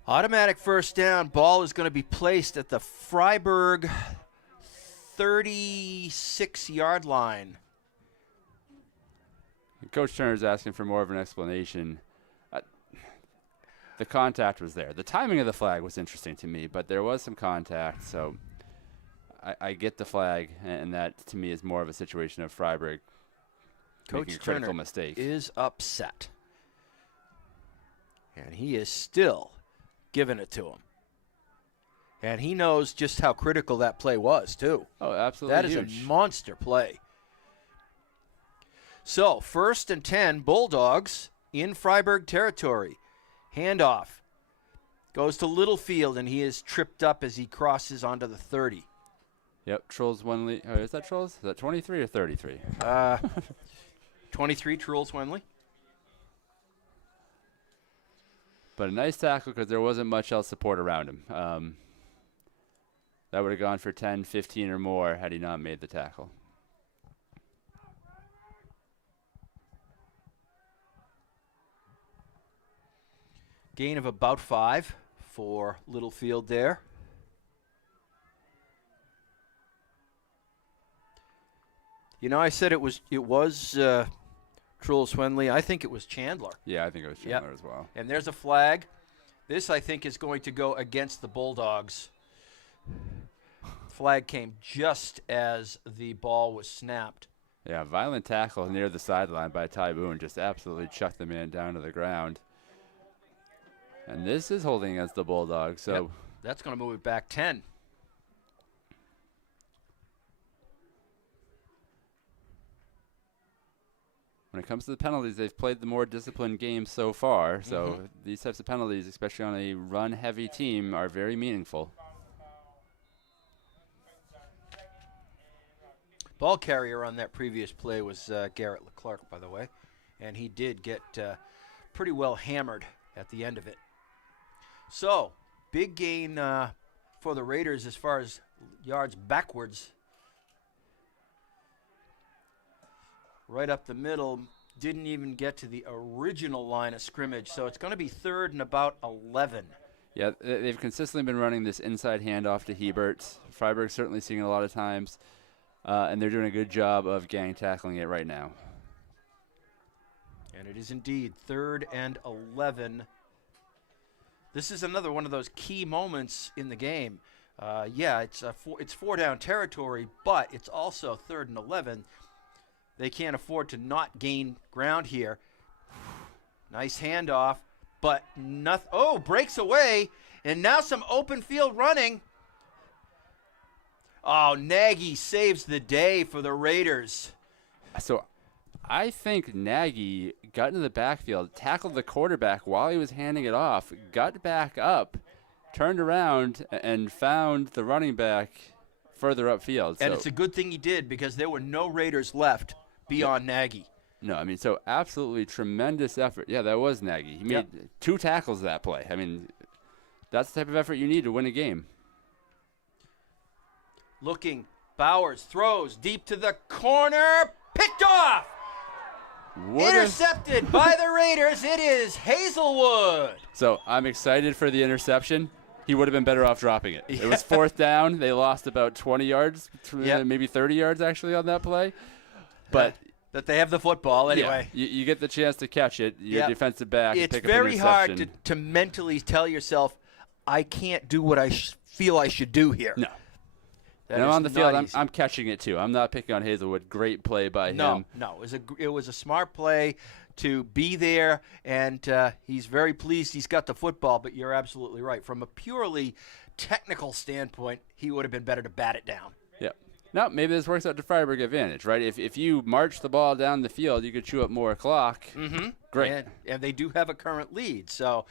Automatic first down. Ball is going to be placed at the Fryeburg 36-yard line. Coach Turner's asking for more of an explanation. The contact was there. The timing of the flag was interesting to me, but there was some contact, so I get the flag, and that to me is more of a situation of Fryeburg making a critical mistake. Is upset, and he is still giving it to him. And he knows just how critical that play was, too. Oh, absolutely. That is a monster play. So, 1st and 10, Bulldogs in Fryeburg territory. Handoff goes to Littlefield, and he is tripped up as he crosses onto the 30. Yep, Trolls Wenley. Oh, is that Trolls? Is that 23 or 33? 23, Truls Wenley. But a nice tackle because there wasn't much else support around him. That would have gone for 10, 15 or more had he not made the tackle. Gain of about 5 for Littlefield there. You know, I said it was Truls Wenley. I think it was Chandler. Yeah, I think it was Chandler as well. And there's a flag. This, I think, is going to go against the Bulldogs. Flag came just as the ball was snapped. Yeah, violent tackle near the sideline by Ty Boone. Just absolutely chucked the man down to the ground. And this is holding against the Bulldogs. So that's going to move it back 10. when it comes to the penalties, they've played the more disciplined game so far. So these types of penalties, especially on a run-heavy team, are very meaningful. Ball carrier on that previous play was Garrett Leclerc, by the way, and he did get pretty well hammered at the end of it. So, big gain for the Raiders as far as yards backwards. Right up the middle, didn't even get to the original line of scrimmage, so it's going to be 3rd and about 11. Yeah, they've consistently been running this inside handoff to Hebert. Fryeburg's certainly seeing it a lot of times, and they're doing a good job of gang tackling it right now. And it is indeed 3rd and 11. This is another one of those key moments in the game. Yeah, it's 4-down territory, but it's also 3rd and 11. They can't afford to not gain ground here. Nice handoff, but nothing. Oh, breaks away, and now some open field running. Oh, Nagy saves the day for the Raiders. So I think Nagy got into the backfield, tackled the quarterback while he was handing it off, got back up, turned around, and found the running back further upfield. And it's a good thing he did because there were no Raiders left beyond Nagy. No, I mean, so absolutely tremendous effort. Yeah, that was Nagy. He made 2 tackles that play. I mean, that's the type of effort you need to win a game. Looking, Bowers throws deep to the corner, picked off! Intercepted by the Raiders. It is Hazelwood. So I'm excited for the interception. He would have been better off dropping it. It was 4th down. They lost about 20 yards, maybe 30 yards actually on that play. But that they have the football anyway. Yeah, you get the chance to catch it. Your defensive back. It's pick very up an hard to mentally tell yourself, I can't do what I feel I should do here. No. That and I'm is on the not field. easy. I'm catching it too. I'm not picking on Hazelwood. Great play by him. No, it was a smart play to be there, and he's very pleased he's got the football. But you're absolutely right. From a purely technical standpoint, he would have been better to bat it down. Yeah. Now maybe this works out to Fryeburg advantage, right? If you march the ball down the field, you could chew up more clock. Mm-hmm. Great. And they do have a current lead, so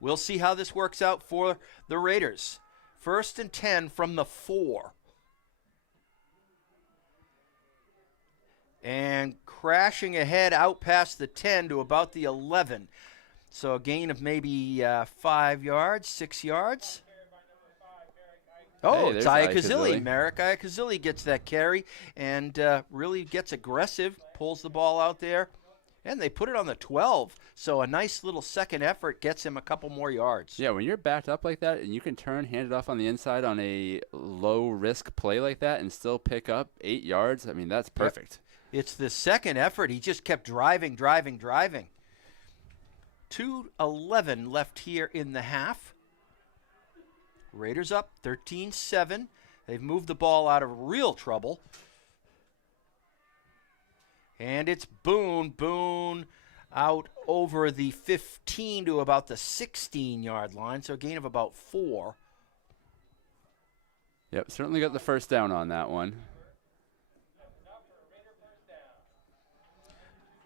we'll see how this works out for the Raiders. 1st and 10 from the 4. And crashing ahead out past the 10 to about the 11. So a gain of maybe 5 yards, 6 yards. Oh, Hey, it's there's Iacozzi. Iacozzi. Merrick Iacozzi gets that carry and really gets aggressive, pulls the ball out there. And they put it on the 12, so a nice little second effort gets him a couple more yards. Yeah, when you're backed up like that and you can hand it off on the inside on a low-risk play like that and still pick up 8 yards, I mean, that's perfect. Yep. It's the second effort. He just kept driving. 2:11 left here in the half. Raiders up 13-7. They've moved the ball out of real trouble. And it's Boone out over the 15 to about the 16-yard line, so a gain of about 4. Yep, certainly got the first down on that one.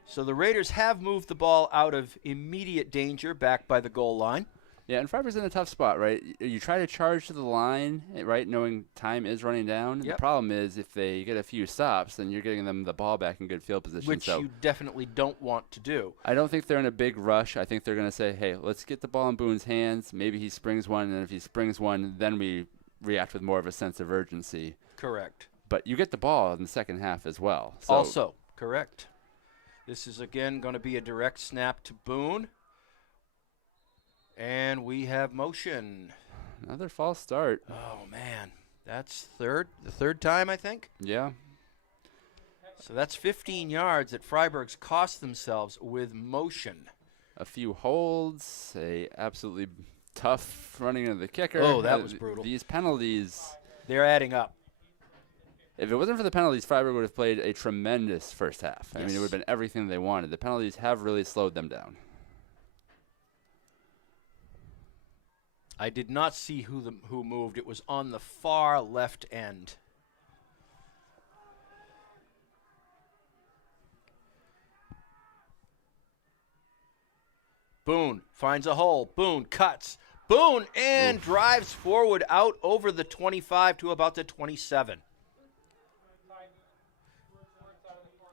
So the Raiders have moved the ball out of immediate danger back by the goal line. Yeah, and Fryeburg's in a tough spot, right? You try to charge to the line, right, knowing time is running down. Yep. The problem is if they get a few stops, then you're getting them the ball back in good field position. Which you definitely don't want to do. I don't think they're in a big rush. I think they're going to say, hey, let's get the ball in Boone's hands. Maybe he springs one, and if he springs one, then we react with more of a sense of urgency. Correct. But you get the ball in the second half as well. So Also, correct. This is, again, going to be a direct snap to Boone. And we have motion. another false start. Oh, man. That's the third time, I think. Yeah. So that's 15 yards that Fryeburg's cost themselves with motion. A few holds, a absolutely tough running of the kicker. Oh, that was brutal. These penalties. They're adding up. If it wasn't for the penalties, Fryeburg would have played a tremendous first half. I mean, it would have been everything they wanted. The penalties have really slowed them down. I did not see who moved. It was on the far left end. Boone finds a hole. Boone cuts. Boone and drives forward out over the 25 to about the 27.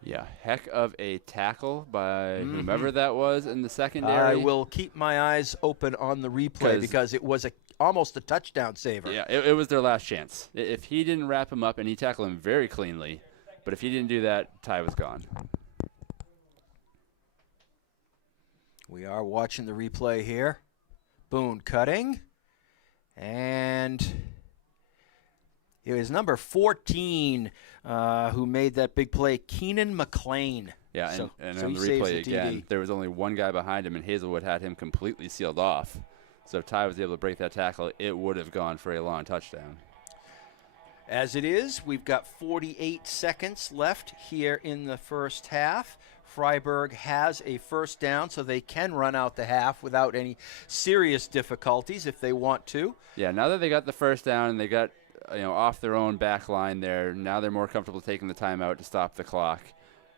Yeah, heck of a tackle by whomever that was in the secondary. I will keep my eyes open on the replay because it was almost a touchdown saver. Yeah, it was their last chance. If he didn't wrap him up, and he tackled him very cleanly, but if he didn't do that, tie was gone. We are watching the replay here. Boone cutting. And it was number 14 who made that big play, Keenan McLean. Yeah, So and he on the saves replay the again, TD. there was only one guy behind him, and Hazelwood had him completely sealed off. So if Ty was able to break that tackle, it would have gone for a long touchdown. As it is, we've got 48 seconds left here in the first half. Fryeburg has a first down, so they can run out the half without any serious difficulties if they want to. Yeah, now that they got the first down and they got off their own back line there, now they're more comfortable taking the timeout to stop the clock,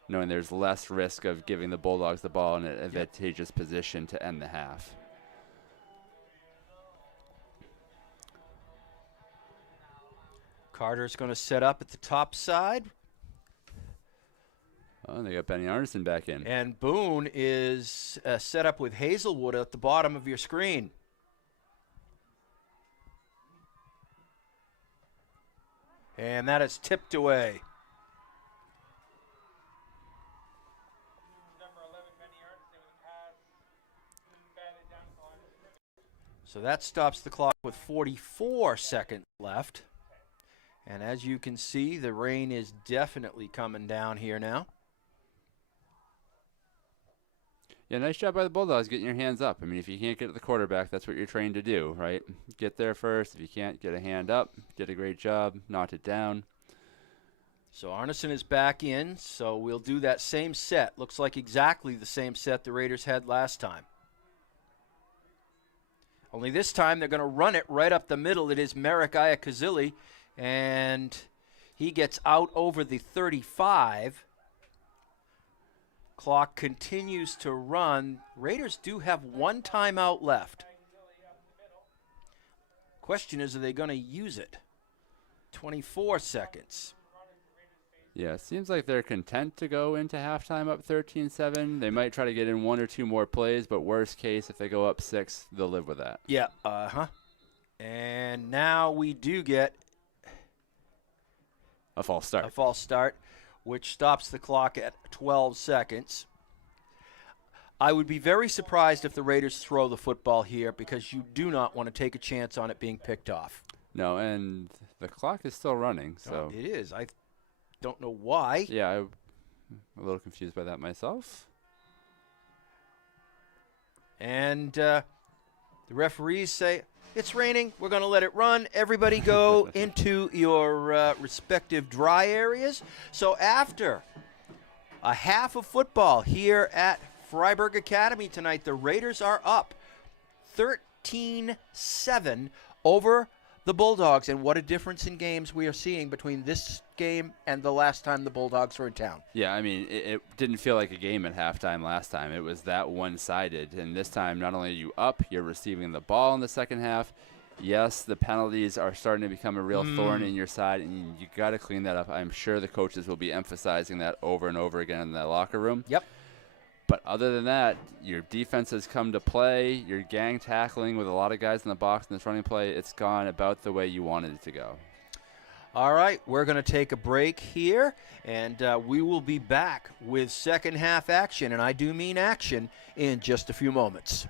knowing there's less risk of giving the Bulldogs the ball in an advantageous position to end the half. Carter's going to set up at the top side. Oh, and they got Benny Arneson back in. And Boone is set up with Hazelwood at the bottom of your screen. And that is tipped away. So that stops the clock with 44 seconds left. And as you can see, the rain is definitely coming down here now. Yeah, nice job by the Bulldogs getting your hands up. I mean, if you can't get to the quarterback, that's what you're trained to do, right? Get there first. If you can't, get a hand up. Did a great job. Knocked it down. So Arneson is back in, so we'll do that same set. Looks like exactly the same set the Raiders had last time. Only this time they're going to run it right up the middle. It is Merrick Iacozili, and he gets out over the 35. Clock continues to run. Raiders do have one timeout left. Question is, are they going to use it? 24 seconds. Yeah, it seems like they're content to go into halftime up 13-7. They might try to get in one or two more plays, but worst case, if they go up 6, they'll live with that. Yeah, And now we do get a false start. A false start, which stops the clock at 12 seconds. I would be very surprised if the Raiders throw the football here because you do not want to take a chance on it being picked off. No, and the clock is still running. So it is. I don't know why. Yeah, I'm a little confused by that myself. And the referees say, it's raining. We're going to let it run. Everybody go into your respective dry areas. So after a half of football here at Fryeburg Academy tonight, the Raiders are up 13-7 over the Bulldogs. And what a difference in games we are seeing between this game and the last time the Bulldogs were in town. Yeah, I mean, it didn't feel like a game at halftime last time. It was that one-sided. And this time, not only are you up, you're receiving the ball in the second half. Yes, the penalties are starting to become a real thorn in your side, and you got to clean that up. I'm sure the coaches will be emphasizing that over and over again in that locker room. Yep. But other than that, your defense has come to play. Your gang tackling with a lot of guys in the box in this running play, it's gone about the way you wanted it to go. All right, we're going to take a break here, and we will be back with second half action, and I do mean action, in just a few moments.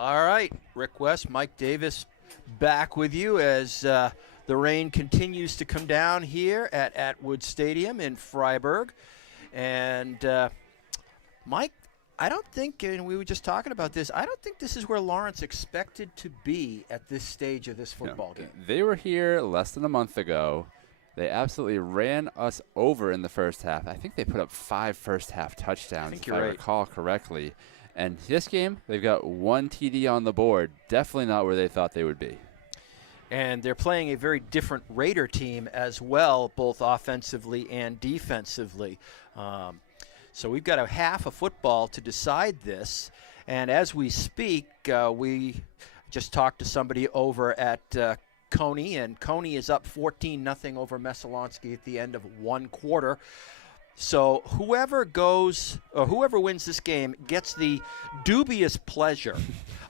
All right, Rick West, Mike Davis back with you as the rain continues to come down here at Atwood Stadium in Fryeburg. And Mike, I don't think, and we were just talking about this, I don't think this is where Lawrence expected to be at this stage of this football game. They were here less than a month ago. They absolutely ran us over in the first half. I think they put up 5 first-half touchdowns, if I recall correctly. And this game, they've got 1 TD on the board. Definitely not where they thought they would be. And they're playing a very different Raider team as well, both offensively and defensively. So we've got a half of football to decide this. And as we speak, we just talked to somebody over at Coney, and Coney is up 14-0 over Messalonski at the end of 1 quarter. So whoever goes or whoever wins this game gets the dubious pleasure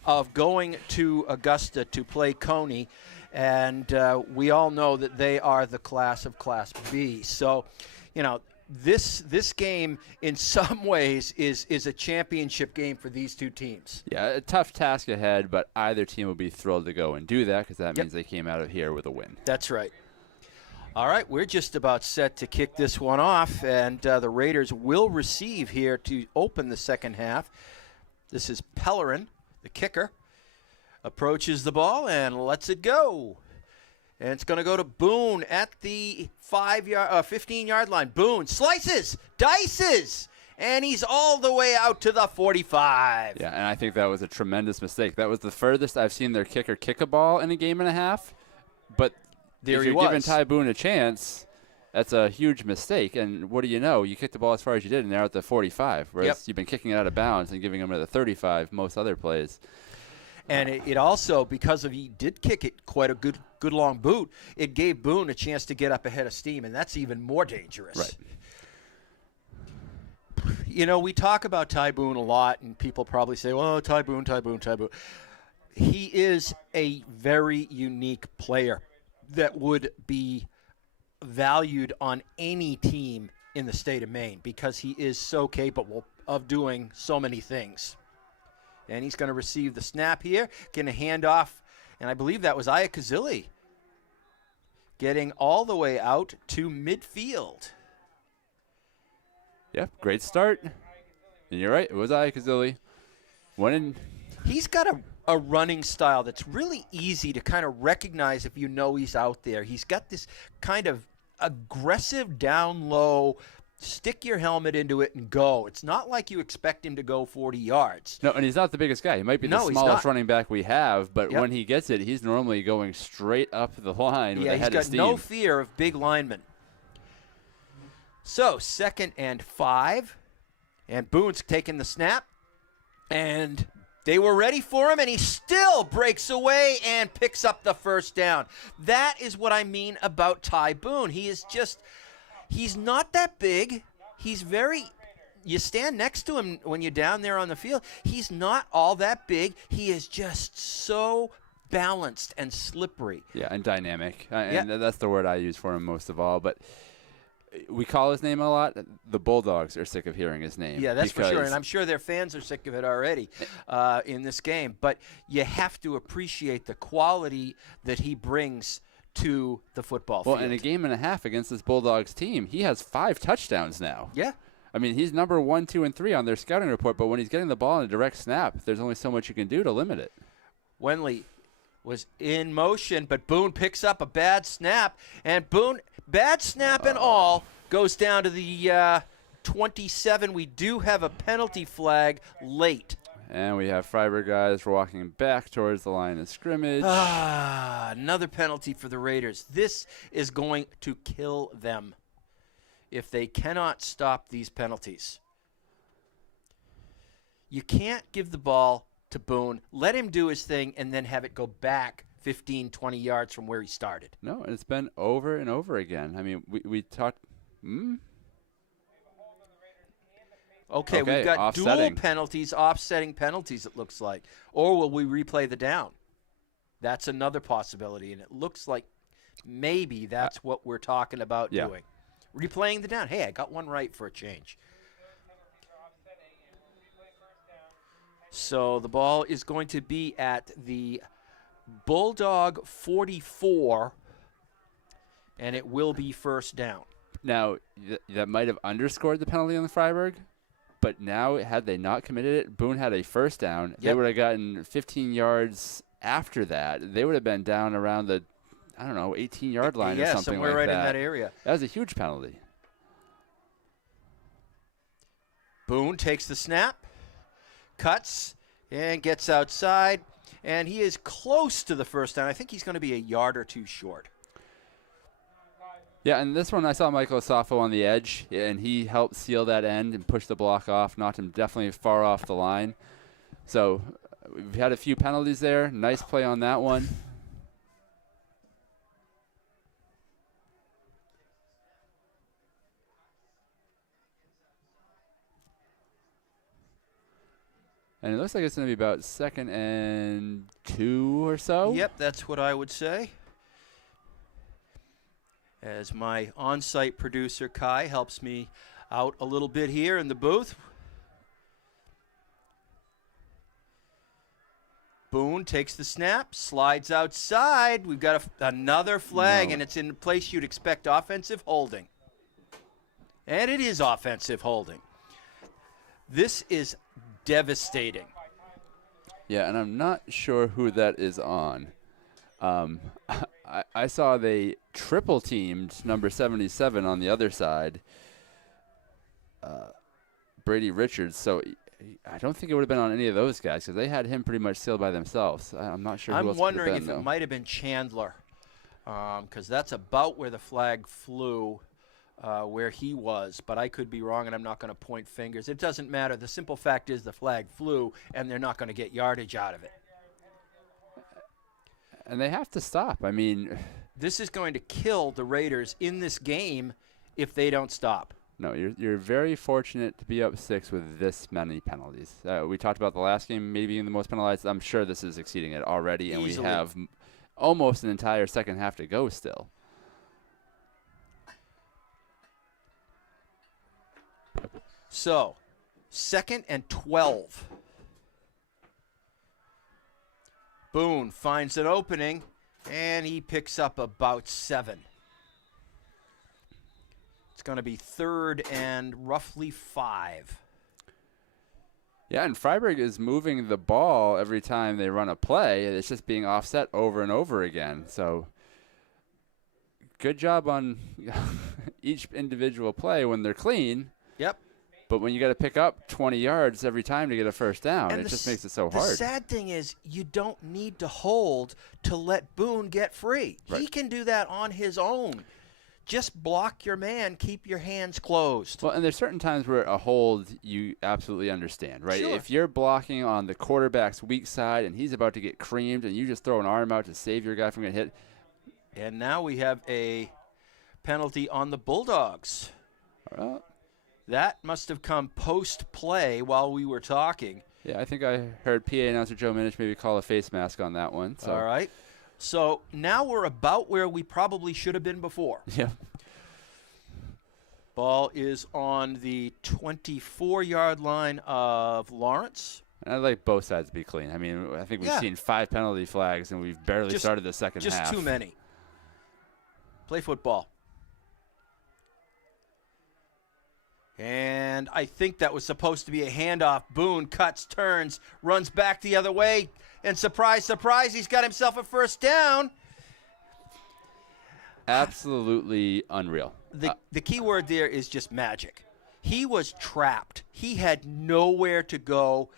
of going to Augusta to play Coney, and we all know that they are the class of Class B. So, you know, this game in some ways is a championship game for these two teams. Yeah, a tough task ahead, but either team will be thrilled to go and do that because that means they came out of here with a win. That's right. All right, we're just about set to kick this one off, and the Raiders will receive here to open the second half. This is Pellerin, the kicker, approaches the ball and lets it go. And it's going to go to Boone at the 15-yard line. Boone slices, dices, and he's all the way out to the 45. Yeah, and I think that was a tremendous mistake. That was the furthest I've seen their kicker kick a ball in a game and a half. But if you're giving Ty Boone a chance, that's a huge mistake. And what do you know? You kicked the ball as far as you did, and they're at the 45, whereas you've been kicking it out of bounds and giving them at the 35 most other plays. And it also, because he did kick it quite a good long boot, it gave Boone a chance to get up ahead of steam, and that's even more dangerous. Right. You know, we talk about Ty Boone a lot, and people probably say, well, Ty Boone, Ty Boone, Ty Boone. He is a very unique player that would be valued on any team in the state of Maine because he is so capable of doing so many things. And he's going to receive the snap here, getting a handoff, and I believe that was Iacozili getting all the way out to midfield. Yep, great start. And you're right, it was Iacozili. He's got a running style that's really easy to kind of recognize if you know he's out there. He's got this kind of aggressive down low, stick your helmet into it and go. It's not like you expect him to go 40 yards. No, and he's not the biggest guy. He might be the smallest running back we have, but when he gets it, he's normally going straight up the line with a head of steam. He's got no fear of big linemen. So, 2nd and 5, and Boone's taking the snap, and they were ready for him, and he still breaks away and picks up the first down. That is what I mean about Ty Boone. He's not that big. You stand next to him when you're down there on the field. He's not all that big. He is just so balanced and slippery. Yeah, and dynamic. And that's the word I use for him most of all. But we call his name a lot. The Bulldogs are sick of hearing his name. Yeah, that's for sure. And I'm sure their fans are sick of it already in this game. But you have to appreciate the quality that he brings to the football field. Well, in a game and a half against this Bulldogs team, he has 5 touchdowns now. Yeah. I mean, he's number 1, 2, and 3 on their scouting report, but when he's getting the ball in a direct snap, there's only so much you can do to limit it. Wenley was in motion, but Boone picks up a bad snap, and Boone, bad snap and all, goes down to the 27. We do have a penalty flag late. And we have Fryeburg guys walking back towards the line of scrimmage. Another penalty for the Raiders. This is going to kill them if they cannot stop these penalties. You can't give the ball to Boone, let him do his thing, and then have it go back 15, 20 yards from where he started. No, and it's been over and over again. I mean, we talked. Okay, we've got dual penalties, offsetting penalties, it looks like. Or will we replay the down? That's another possibility, and it looks like maybe that's what we're talking about doing. Replaying the down. Hey, I got one right for a change. So the ball is going to be at the Bulldog 44, and it will be first down. Now, that might have underscored the penalty on the Fryeburg, but now, had they not committed it, Boone had a first down. They Yep. would have gotten 15 yards after that. They would have been down around the, 18-yard line or something somewhere like right that. in that area. That was a huge penalty. Boone takes the snap, cuts, and gets outside, and he is close to the first down. I think he's going to be a yard or two short. Yeah, and this one I saw Michael Asafo on the edge, and he helped seal that end and push the block off, knocked him definitely far off the line. So we've had a few penalties there. Nice play on that one. And it looks like it's going to be about 2nd and 2 or so. Yep, that's what I would say. As my on-site producer, Kai, helps me out a little bit here in the booth. Boone takes the snap, slides outside. We've got another flag, No. and it's in the place you'd expect offensive holding. And it is offensive holding. This is devastating. Yeah, and I'm not sure who that is on. I saw they triple teamed number 77 on the other side, Brady Richards. So I don't think it would have been on any of those guys because they had him pretty much sealed by themselves. I'm not sure who I'm else wondering could have if been, it though. might have been Chandler, because that's about where the flag flew, where he was. But I could be wrong, and I'm not going to point fingers. It doesn't matter. The simple fact is the flag flew, and they're not going to get yardage out of it. And they have to stop. I mean, This is going to kill the Raiders in this game if they don't stop. no, you're very fortunate to be up 6 with this many penalties. We talked about the last game maybe being the most penalized. I'm sure this is exceeding it already, and Easily. we have almost an entire second half to go still. So, 2nd and 12. Boone finds an opening, and he picks up about 7. It's going to be 3rd and roughly 5. Yeah, and Fryeburg is moving the ball every time they run a play. It's just being offset over and over again. So good job on each individual play when they're clean. Yep. But when you got to pick up 20 yards every time to get a first down, And it the just s- makes it so The hard. sad thing is you don't need to hold to let Boone get free. He Right. can do that on his own. Just block your man, keep your hands closed. Well, and there's certain times where a hold you absolutely understand, right? Sure. If you're blocking on the quarterback's weak side and he's about to get creamed and you just throw an arm out to save your guy from getting hit, And now we have a penalty on the Bulldogs. well, That must have come post-play while we were talking. yeah, I think I heard PA announcer Joe Minich maybe call a face mask on that one. So. All right. So now we're about where we probably should have been before. Yeah. Ball is on the 24-yard line of Lawrence. And I'd like both sides to be clean. I mean, I think we've Yeah. seen 5 penalty flags, and we've barely Just- started the second Just half. too many. Play football. And I think that was supposed to be a handoff. Boone cuts, turns, runs back the other way. And surprise, surprise, he's got himself a first down. Absolutely unreal. The key word there is just magic. He was trapped. He had nowhere to go,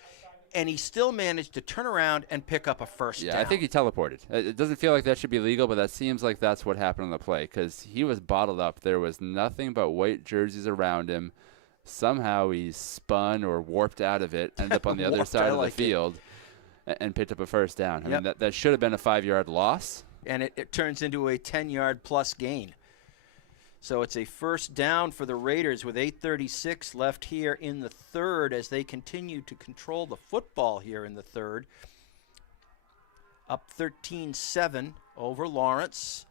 and he still managed to turn around and pick up a first Yeah, down. I think he teleported. It doesn't feel like that should be legal, but that seems like that's what happened on the play because he was bottled up. There was nothing but white jerseys around him. Somehow he spun or warped out of it, ended up on the other Warped, side I of the like it. field, and picked up a first down. I Yep. mean, that should have been a 5-yard loss. And it turns into a 10-yard plus gain. So it's a first down for the Raiders with 8:36 left here in the third as they continue to control the football here in the third. Up 13-7 over Lawrence.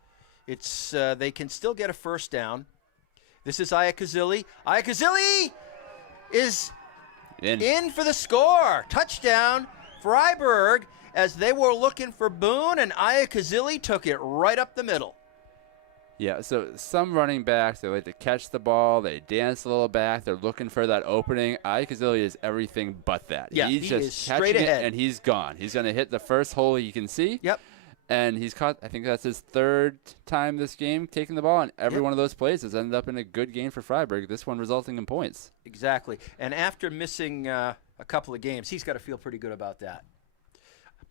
It's they can still get a first down. This is Iakazili. Iakazili is In for the score. Touchdown, Fryeburg, as they were looking for Boone, and Aya Kazili took it right up the middle. Yeah, so some running backs, they like to catch the ball, they dance a little back, they're looking for that opening. Aya Kazili is everything but that. Yeah, he's he just is straight catching ahead. it, and he's gone. He's going to hit the first hole he can see. Yep. And he's caught, I think that's his third time this game taking the ball, and every one of those plays has ended up in a good game for Fryeburg, this one resulting in points. Exactly. And after missing a couple of games, he's got to feel pretty good about that.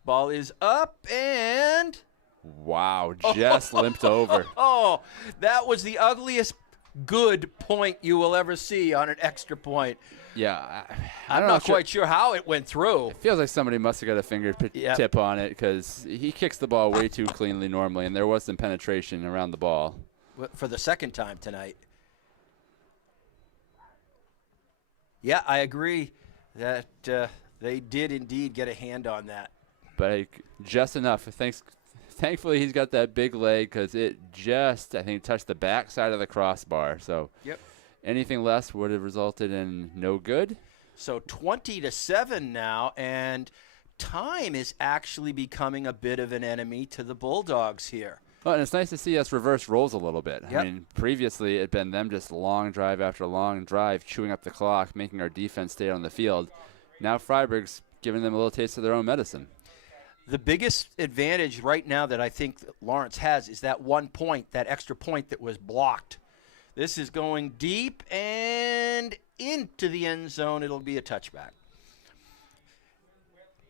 Ball is up, and... Wow, just limped over. Oh, that was the ugliest good point you will ever see on an extra point. Yeah, I'm not quite sure how it went through. It feels like somebody must have got a fingertip on it because he kicks the ball way too cleanly normally, and there was some penetration around the ball. For the second time tonight. Yeah, I agree that they did indeed get a hand on that. But just enough. Thankfully, he's got that big leg because it just, I think, touched the back side of the crossbar. So anything less would have resulted in no good. So 20-7 now, and time is actually becoming a bit of an enemy to the Bulldogs here. Well, and it's nice to see us reverse roles a little bit. Yep. I mean, previously it had been them just long drive after long drive, chewing up the clock, making our defense stay on the field. Now Fryeburg's giving them a little taste of their own medicine. The biggest advantage right now that I think that Lawrence has is that 1 point, that extra point that was blocked. This is going deep and into the end zone. It'll be a touchback.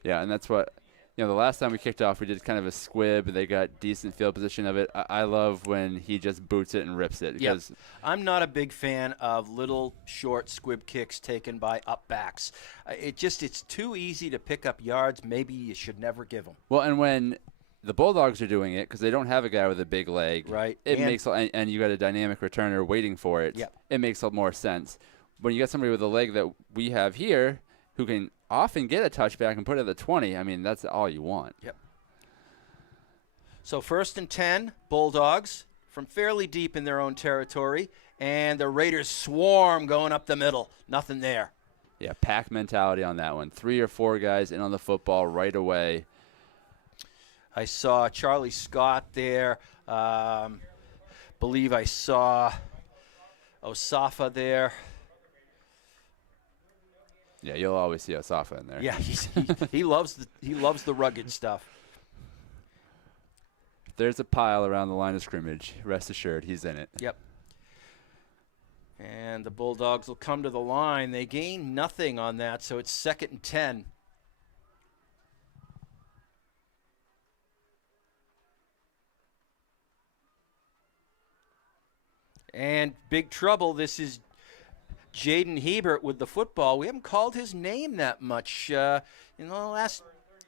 Yeah, and that's what, the last time we kicked off, we did kind of a squib. They got decent field position of it. I love when he just boots it and rips it. Because I'm not a big fan of little short squib kicks taken by up backs. It's too easy to pick up yards. Maybe you should never give them. Well, and when the Bulldogs are doing it, because they don't have a guy with a big leg, right? And you got a dynamic returner waiting for it. Yep. It makes more sense. When you got somebody with a leg that we have here, who can often get a touchback and put it at the 20, I mean, that's all you want. Yep. So 1st and 10, Bulldogs from fairly deep in their own territory, and the Raiders swarm going up the middle. Nothing there. Yeah, pack mentality on that one. 3 or 4 guys in on the football right away. I saw Charlie Scott there. Believe I saw Osafa there. Yeah, you'll always see Osafa in there. Yeah, he loves the rugged stuff. If there's a pile around the line of scrimmage, rest assured he's in it. Yep. And the Bulldogs will come to the line. They gain nothing on that, so it's 2nd and 10. And big trouble. This is Jaden Hebert with the football. We haven't called his name that much in the last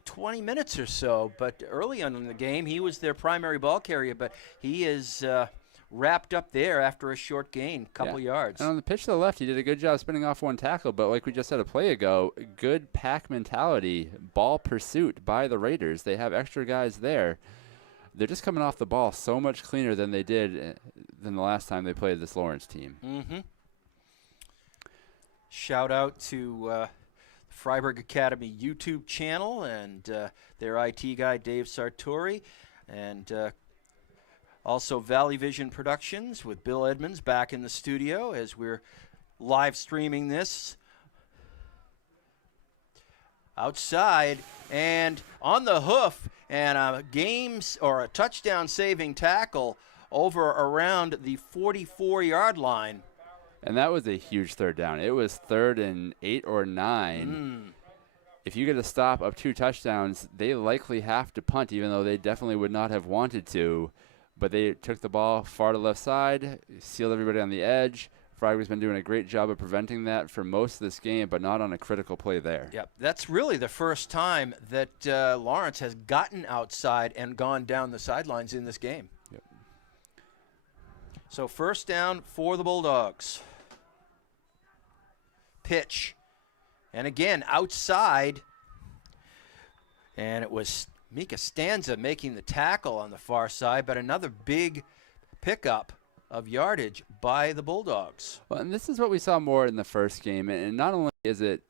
20 minutes or so, but early on in the game, he was their primary ball carrier, but he is wrapped up there after a short gain, couple yards. And on the pitch to the left, he did a good job spinning off one tackle, but like we just said a play ago, good pack mentality, ball pursuit by the Raiders. They have extra guys there. They're just coming off the ball so much cleaner than they did than the last time they played this Lawrence team. Mm-hmm. Shout out to Fryeburg Academy YouTube channel and their IT guy, Dave Sartori, and also Valley Vision Productions with Bill Edmonds back in the studio as we're live streaming this. Outside and on the hoof and a touchdown saving tackle over around the 44-yard line. And that was a huge third down. It was 3rd and 8 or 9. If you get a stop of 2 touchdowns, they likely have to punt, even though they definitely would not have wanted to. But they took the ball far to the left side, sealed everybody on the edge. Fryeburg's been doing a great job of preventing that for most of this game, but not on a critical play there. Yep, that's really the first time that Lawrence has gotten outside and gone down the sidelines in this game. Yep. So 1st down for the Bulldogs. Pitch. And again, outside. And it was Mika Stanza making the tackle on the far side, but another big pickup of yardage by the Bulldogs. Well, and this is what we saw more in the first game. And not only is it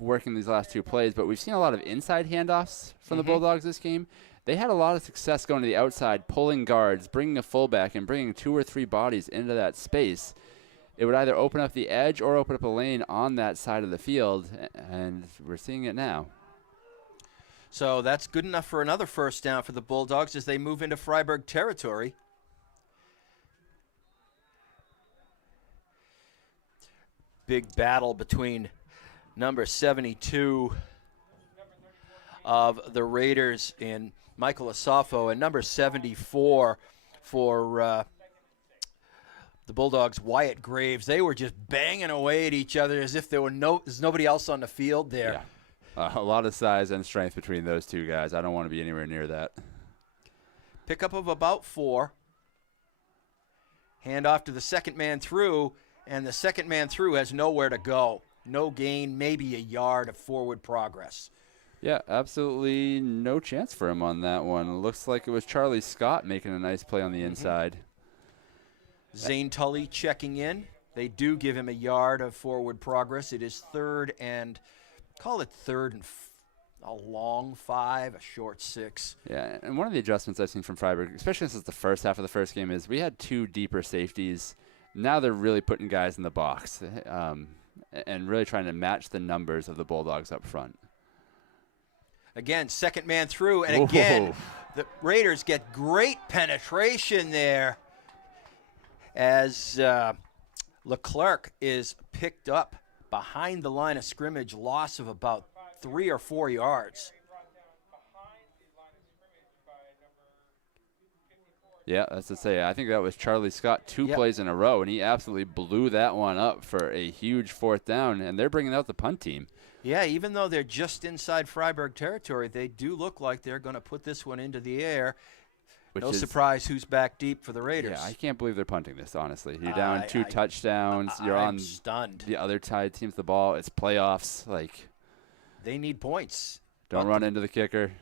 working these last 2 plays, but we've seen a lot of inside handoffs from the Bulldogs this game. They had a lot of success going to the outside, pulling guards, bringing a fullback, and bringing 2 or 3 bodies into that space. It would either open up the edge or open up a lane on that side of the field, and we're seeing it now. So that's good enough for another first down for the Bulldogs as they move into Fryeburg territory. Big battle between number 72 of the Raiders in Michael Asafo and number 74 for the Bulldogs, Wyatt Graves. They were just banging away at each other as if there's nobody else on the field there. Yeah. A lot of size and strength between those 2 guys. I don't want to be anywhere near that. Pickup of about 4. Hand off to the second man through, and the second man through has nowhere to go. No gain, maybe a yard of forward progress. Yeah, absolutely no chance for him on that one. It looks like it was Charlie Scott making a nice play on the inside. Zane Tully checking in. They do give him a yard of forward progress. It is third and a long 5, a short 6. Yeah, and one of the adjustments I've seen from Fryeburg, especially since it's the first half of the first game, is we had 2 deeper safeties. Now they're really putting guys in the box and really trying to match the numbers of the Bulldogs up front. Again, second man through, and again, the Raiders get great penetration there as Leclerc is picked up behind the line of scrimmage, loss of about 3 or 4 yards. Yeah, that's to say. I think that was Charlie Scott 2 plays in a row, and he absolutely blew that one up for a huge 4th down, and they're bringing out the punt team. Yeah, even though they're just inside Fryeburg territory, they do look like they're going to put this one into the air. No surprise who's back deep for the Raiders. Yeah, I can't believe they're punting this, honestly. You're down 2 touchdowns. You're I'm on stunned. The other side teams the ball. It's playoffs. Like, they need points. Don't run into the kicker.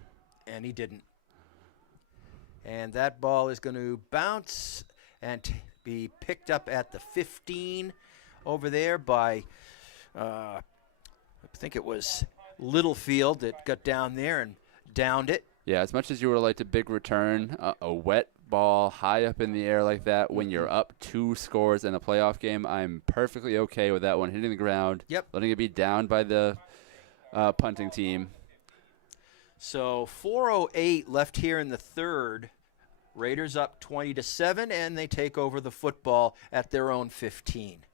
And he didn't. And that ball is going to bounce and be picked up at the 15 over there by, I think it was Littlefield that got down there and downed it. Yeah, as much as you would have liked a big return, a wet ball high up in the air like that when you're up 2 scores in a playoff game, I'm perfectly okay with that one hitting the ground, letting it be down by the punting team. So 4:08 left here in the third. Raiders up 20-7, and they take over the football at their own 15.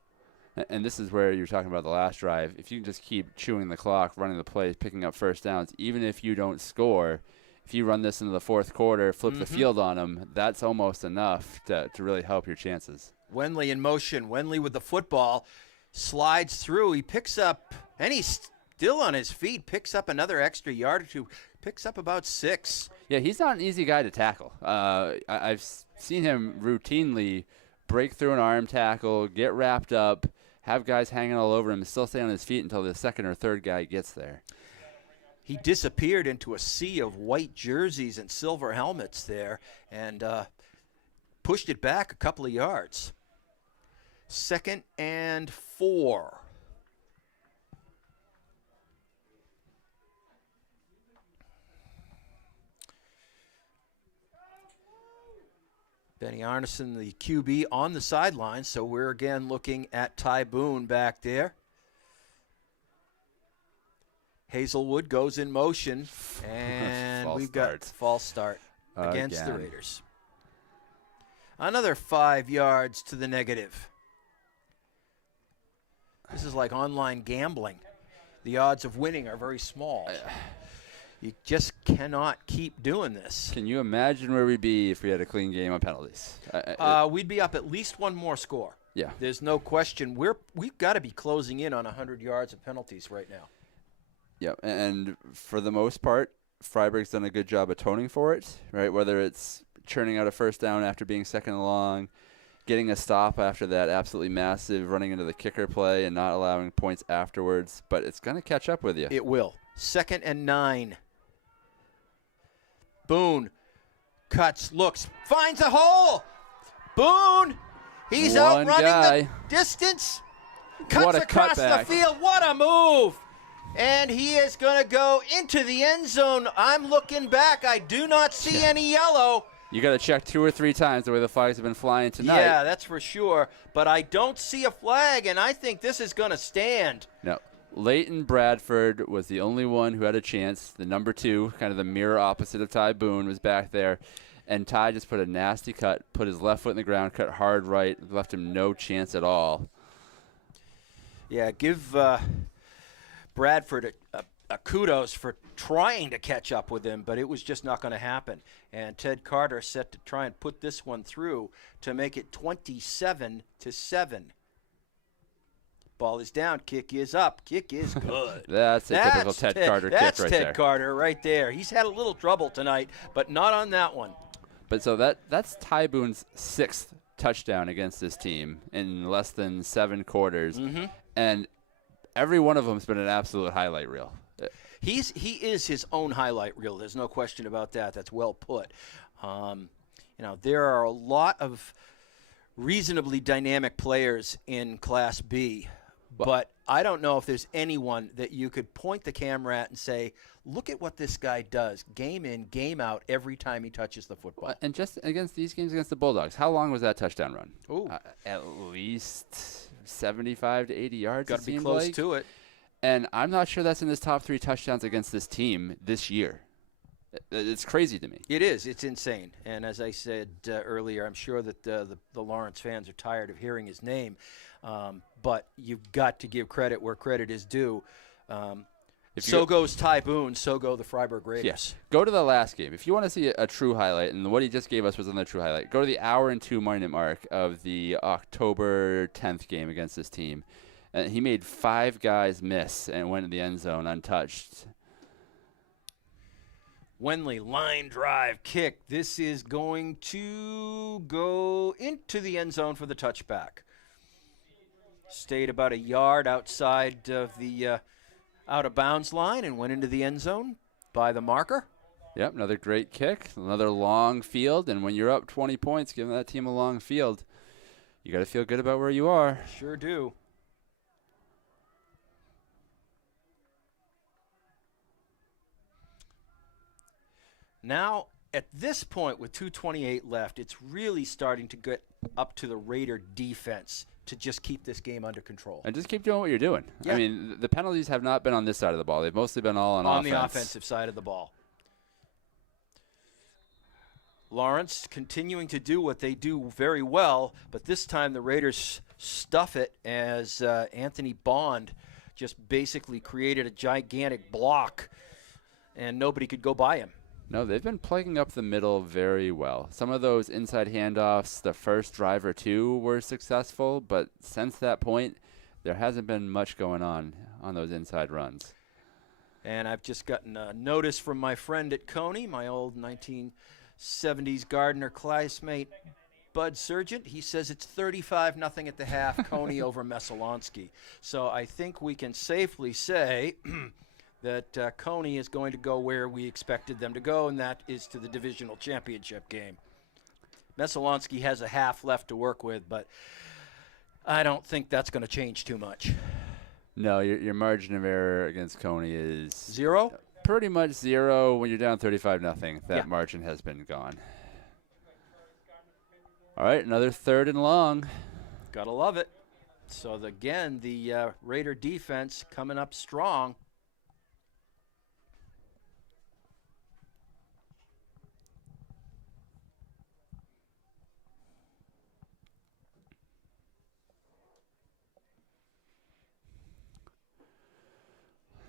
And this is where you're talking about the last drive. If you can just keep chewing the clock, running the plays, picking up first downs, even if you don't score, if you run this into the 4th quarter, flip the field on them, that's almost enough to really help your chances. Wenley in motion. Wenley with the football, slides through. He picks up, and he's still on his feet, picks up another extra yard or 2, picks up about 6. Yeah, he's not an easy guy to tackle. I've seen him routinely break through an arm tackle, get wrapped up, have guys hanging all over him, and still stay on his feet until the 2nd or 3rd guy gets there. He disappeared into a sea of white jerseys and silver helmets there and pushed it back a couple of yards. 2nd and 4. Benny Arneson, the QB, on the sideline, so we're again looking at Ty Boone back there. Hazelwood goes in motion, and we've got false start against the Raiders. Another 5 yards to the negative. This is like online gambling. The odds of winning are very small. You just cannot keep doing this. Can you imagine where we'd be if we had a clean game on penalties? We'd be up at least one more score. Yeah. There's no question. We've got to be closing in on 100 yards of penalties right now. Yeah, and for the most part, Fryeburg's done a good job atoning for it, right? Whether it's churning out a first down after being 2nd and long, getting a stop after that absolutely massive running into the kicker play and not allowing points afterwards. But it's going to catch up with you. It will. 2nd and 9. Boone cuts, looks, finds a hole. Boone, he's out running the distance. Cuts across the field. What a move. And he is going to go into the end zone. I'm looking back. I do not see any yellow. You got to check 2 or 3 times the way the flags have been flying tonight. Yeah, that's for sure. But I don't see a flag, and I think this is going to stand. No. Leighton Bradford was the only one who had a chance. The number 2, kind of the mirror opposite of Ty Boone, was back there. And Ty just put a nasty cut, put his left foot in the ground, cut hard right, left him no chance at all. Yeah, give Bradford a kudos for trying to catch up with him, but it was just not going to happen. And Ted Carter set to try and put this one through to make it 27-7. Ball is down, kick is up, kick is good. That's a typical Ted Carter kick right there. That's Ted Carter right there. He's had a little trouble tonight, but not on that one. But so that's Ty Boone's 6th touchdown against this team in less than 7 quarters. Mm-hmm. And every one of them has been an absolute highlight reel. He is his own highlight reel. There's no question about that. That's well put. There are a lot of reasonably dynamic players in Class B, but I don't know if there's anyone that you could point the camera at and say, look at what this guy does, game in, game out, every time he touches the football. And just against these games against the Bulldogs, how long was that touchdown run? At least 75 to 80 yards. Got to be close to it. And I'm not sure that's in his top 3 touchdowns against this team this year. It's crazy to me. It is. It's insane. And as I said earlier, I'm sure that the Lawrence fans are tired of hearing his name. But you've got to give credit where credit is due. So goes Ty Boone, so go the Fryeburg Raiders. Yes. Go to the last game. If you want to see a true highlight, and what he just gave us was another true highlight, go to the hour and 2-minute mark of the October 10th game against this team. And he made 5 guys miss and went in the end zone untouched. Wenley, line drive kick. This is going to go into the end zone for the touchback. Stayed about a yard outside of the out-of-bounds line and went into the end zone by the marker. Yep, another great kick, another long field. And when you're up 20 points, giving that team a long field, you got to feel good about where you are. Sure do. Now, at this point, with 2:28 left, it's really starting to get up to the Raider defense to just keep this game under control. And just keep doing what you're doing. Yeah. I mean, the penalties have not been on this side of the ball. They've mostly been all on offense. The offensive side of the ball. Lawrence continuing to do what they do very well, but this time the Raiders stuff it as Anthony Bond just basically created a gigantic block, and nobody could go by him. No, they've been plugging up the middle very well. Some of those inside handoffs, the first drive or 2 were successful, but since that point, there hasn't been much going on those inside runs. And I've just gotten a notice from my friend at Coney, my old 1970s Gardner classmate, Bud Sargent. He says it's 35-0 at the half, Coney over Messalonsky. So I think we can safely say that Coney is going to go where we expected them to go, and that is to the divisional championship game. Messalonsky has a half left to work with, but I don't think that's going to change too much. No, your margin of error against Coney is 0? Pretty much 0. When you're down 35-0, that margin has been gone. All right, another 3rd and long. Gotta love it. So again, the Raider defense coming up strong.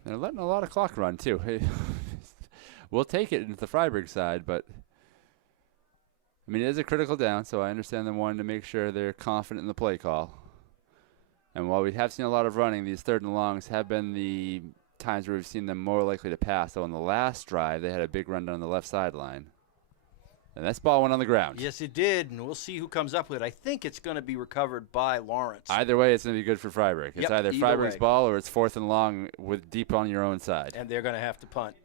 They're letting a lot of clock run, too. We'll take it into the Fryeburg side, but, I mean, it is a critical down, so I understand them wanting to make sure they're confident in the play call. And while we have seen a lot of running, these 3rd and longs have been the times where we've seen them more likely to pass. So on the last drive, they had a big run down the left sideline. And this ball went on the ground. Yes, it did, and we'll see who comes up with it. I think it's going to be recovered by Lawrence. Either way, it's going to be good for Fryeburg. It's either Freiburg's ball or it's 4th and long with deep on your own side. And they're going to have to punt.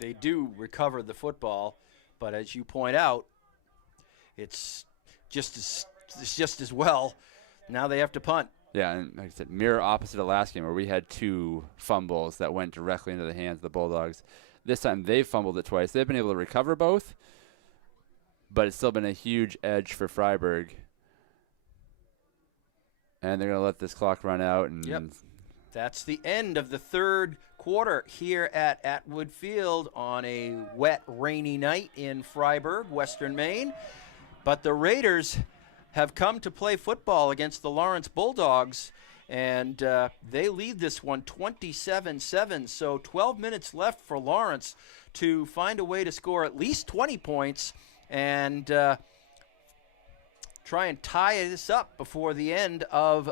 They do recover the football, but as you point out, it's just as well. Now they have to punt. Yeah, and like I said, mirror opposite of last game where we had 2 fumbles that went directly into the hands of the Bulldogs. This time they've fumbled it twice. They've been able to recover both, but it's still been a huge edge for Fryeburg. And they're going to let this clock run out. And That's the end of the third quarter here at Atwood Field on a wet, rainy night in Fryeburg, Western Maine. But the Raiders have come to play football against the Lawrence Bulldogs, and they lead this one 27-7. So 12 minutes left for Lawrence to find a way to score at least 20 points and try and tie this up before the end of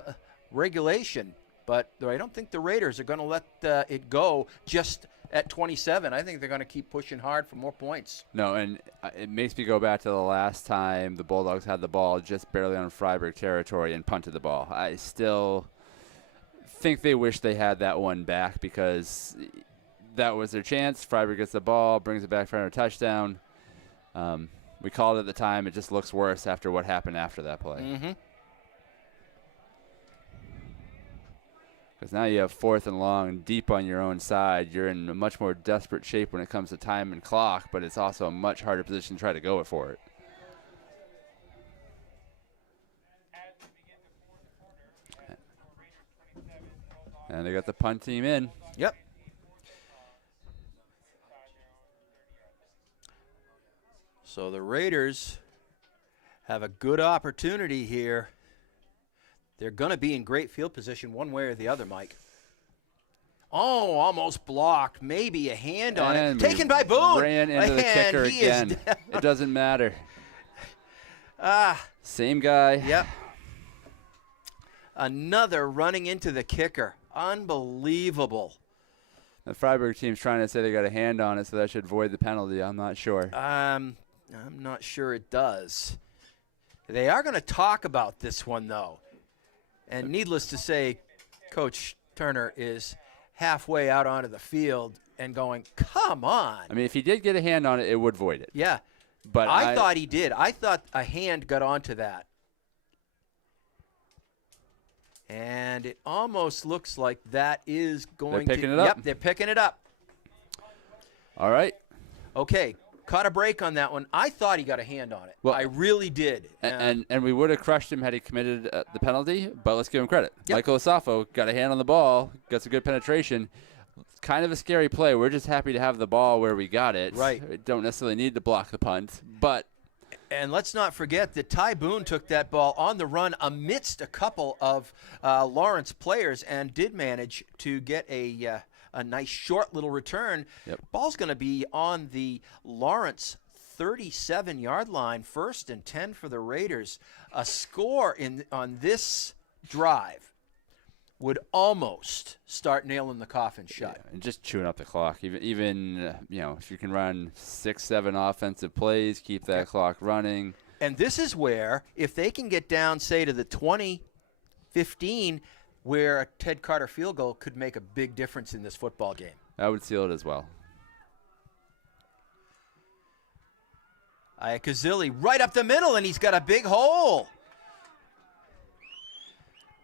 regulation. But I don't think the Raiders are going to let it go just at 27. I think they're going to keep pushing hard for more points. No, and it makes me go back to the last time the Bulldogs had the ball just barely on Fryeburg territory and punted the ball. I still think they wish they had that one back because that was their chance. Fryeburg gets the ball, brings it back for a touchdown. We called it at the time. It just looks worse after what happened after that play. Mm-hmm. Because now you have 4th and long deep on your own side. You're in a much more desperate shape when it comes to time and clock, but it's also a much harder position to try to go for it. And they got the punt team in. Yep. So the Raiders have a good opportunity here. They're going to be in great field position one way or the other, Mike. Oh, almost blocked. Maybe a hand on it. Taken by Boone. Ran into the kicker again. It doesn't matter. Same guy. Yep. Another running into the kicker. Unbelievable. The Fryeburg team's trying to say they got a hand on it, so that should void the penalty. I'm not sure. I'm not sure it does. They are going to talk about this one, though. And needless to say, Coach Turner is halfway out onto the field and going, come on. I mean, if he did get a hand on it, it would void it. Yeah. But I thought he did. I thought a hand got onto that. And it almost looks like that is going to. They're picking it up. Yep, they're picking it up. All right. Okay. Caught a break on that one. I thought he got a hand on it. Well, I really did. And we would have crushed him had he committed the penalty, but let's give him credit. Yep. Michael Asafo got a hand on the ball, got some good penetration. Kind of a scary play. We're just happy to have the ball where we got it. Right. We don't necessarily need to block the punt, but. And let's not forget that Ty Boone took that ball on the run amidst a couple of Lawrence players and did manage to get a nice short little return. Yep. Ball's going to be on the Lawrence 37-yard line, 1st and 10 for the Raiders. A score on this drive would almost start nailing the coffin shut. Yeah, and just chewing up the clock. Even if you can run 6-7 offensive plays, keep that clock running. And this is where, if they can get down, say, to the 20-15, where a Ted Carter field goal could make a big difference in this football game. I would seal it as well. Iacozzi right up the middle, and he's got a big hole.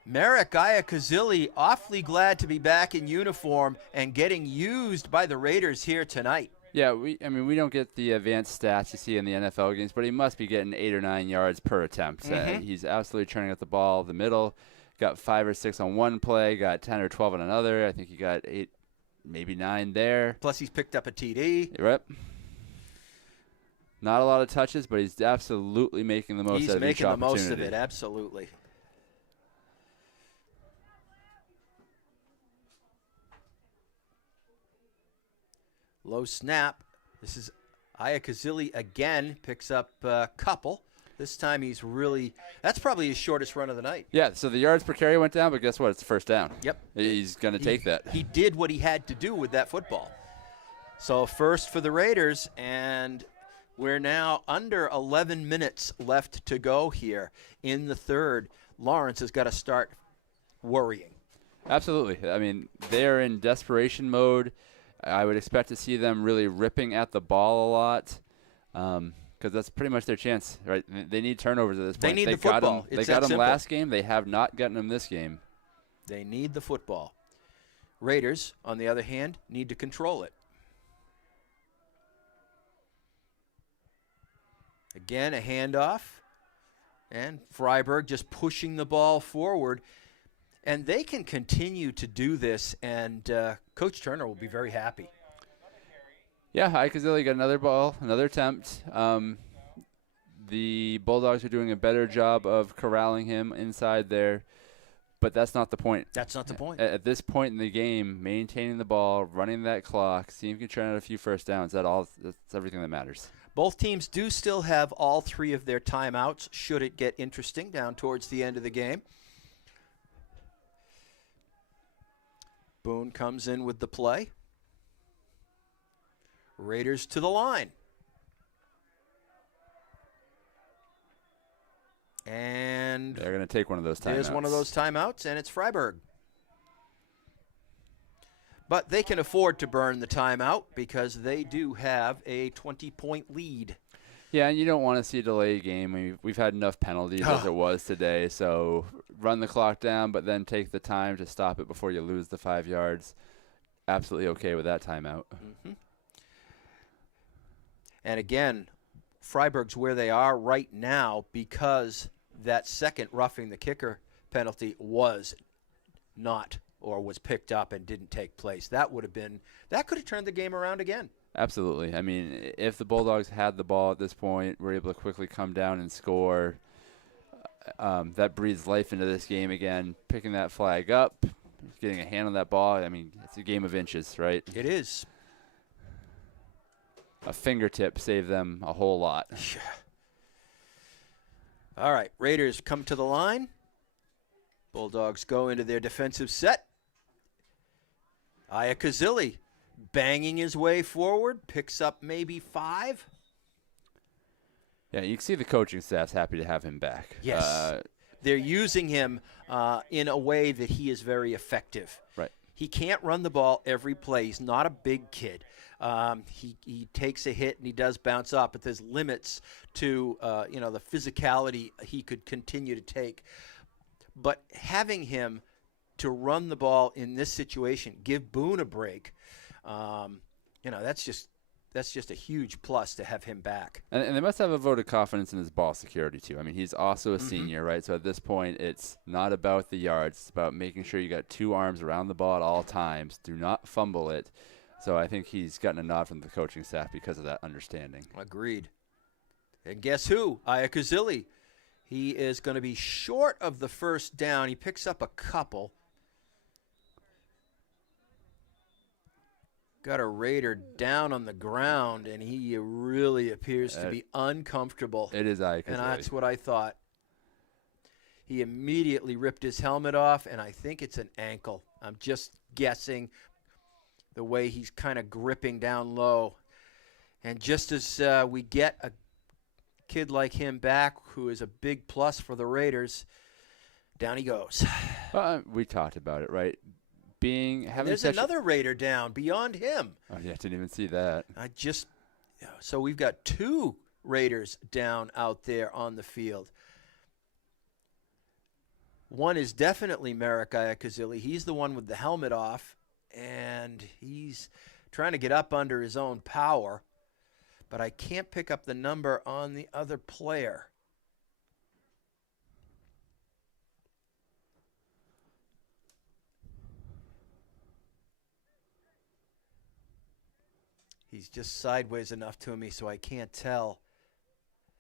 Merrick Iacozzi awfully glad to be back in uniform and getting used by the Raiders here tonight. Yeah, we don't get the advanced stats you see in the NFL games, but he must be getting 8 or 9 yards per attempt. Mm-hmm. He's absolutely turning out the ball the middle. Got 5 or 6 on one play, got 10 or 12 on another. I think he got 8, maybe 9 there. Plus he's picked up a TD. Right. Not a lot of touches, but he's absolutely making the most He's out of each making the opportunity. most of it, absolutely. Low snap. This is Iacozzi again, picks up a couple. This time he's really – that's probably his shortest run of the night. Yeah, so the yards per carry went down, but guess what? It's the first down. Yep. He's going to take that. He did what he had to do with that football. So first for the Raiders, and we're now under 11 minutes left to go here in the third. Lawrence has got to start worrying. Absolutely. I mean, they're in desperation mode. I would expect to see them really ripping at the ball a lot because that's pretty much their chance, right? They need turnovers at this point. They need the football. They got them last game. They have not gotten them this game. They need the football. Raiders, on the other hand, need to control it. Again, a handoff. And Fryeburg just pushing the ball forward. And they can continue to do this, and Coach Turner will be very happy. Yeah, Ikazili got another ball, another attempt. The Bulldogs are doing a better job of corralling him inside there, but that's not the point. That's not the point. At this point in the game, maintaining the ball, running that clock, seeing if you can churn out a few first downs, that's everything that matters. Both teams do still have all 3 of their timeouts, should it get interesting down towards the end of the game. Boone comes in with the play. Raiders to the line. And they're going to take one of those timeouts. There's one of those timeouts, and it's Fryeburg. But they can afford to burn the timeout because they do have a 20-point lead. Yeah, and you don't want to see a delayed game. We've had enough penalties as it was today, so run the clock down, but then take the time to stop it before you lose the 5 yards. Absolutely okay with that timeout. Mm-hmm. And again, Fryeburg's where they are right now because that second roughing the kicker penalty was not or was picked up and didn't take place. That could have turned the game around again. Absolutely. I mean, if the Bulldogs had the ball at this point, were able to quickly come down and score, that breathes life into this game again. Picking that flag up, getting a hand on that ball, I mean, it's a game of inches, right? It is. A fingertip saved them a whole lot. All right, Raiders come to the line. Bulldogs go into their defensive set. Iakazili banging his way forward, picks up maybe 5. Yeah, you can see the coaching staff's happy to have him back. Yes. They're using him in a way that he is very effective. Right. He can't run the ball every play. He's not a big kid. He takes a hit and he does bounce off, but there's limits to the physicality he could continue to take. But having him to run the ball in this situation, give Boone a break, that's just a huge plus to have him back. And they must have a vote of confidence in his ball security, too. I mean, he's also a senior, right? So at this point, it's not about the yards. It's about making sure you got 2 arms around the ball at all times. Do not fumble it. So I think he's gotten a nod from the coaching staff because of that understanding. Agreed. And guess who? Iakazili. He is going to be short of the first down. He picks up a couple. Got a Raider down on the ground, and he really appears to be uncomfortable. It is Iakazili. And that's what I thought. He immediately ripped his helmet off, and I think it's an ankle. I'm just guessing the way he's kind of gripping down low. And just as we get a kid like him back, who is a big plus for the Raiders, down he goes. We talked about it, right? There's another Raider down beyond him. Oh, yeah, I didn't even see that. So we've got 2 Raiders down out there on the field. One is definitely Merrick Iakazili. He's the one with the helmet off, and he's trying to get up under his own power, but I can't pick up the number on the other player. He's just sideways enough to me, so I can't tell.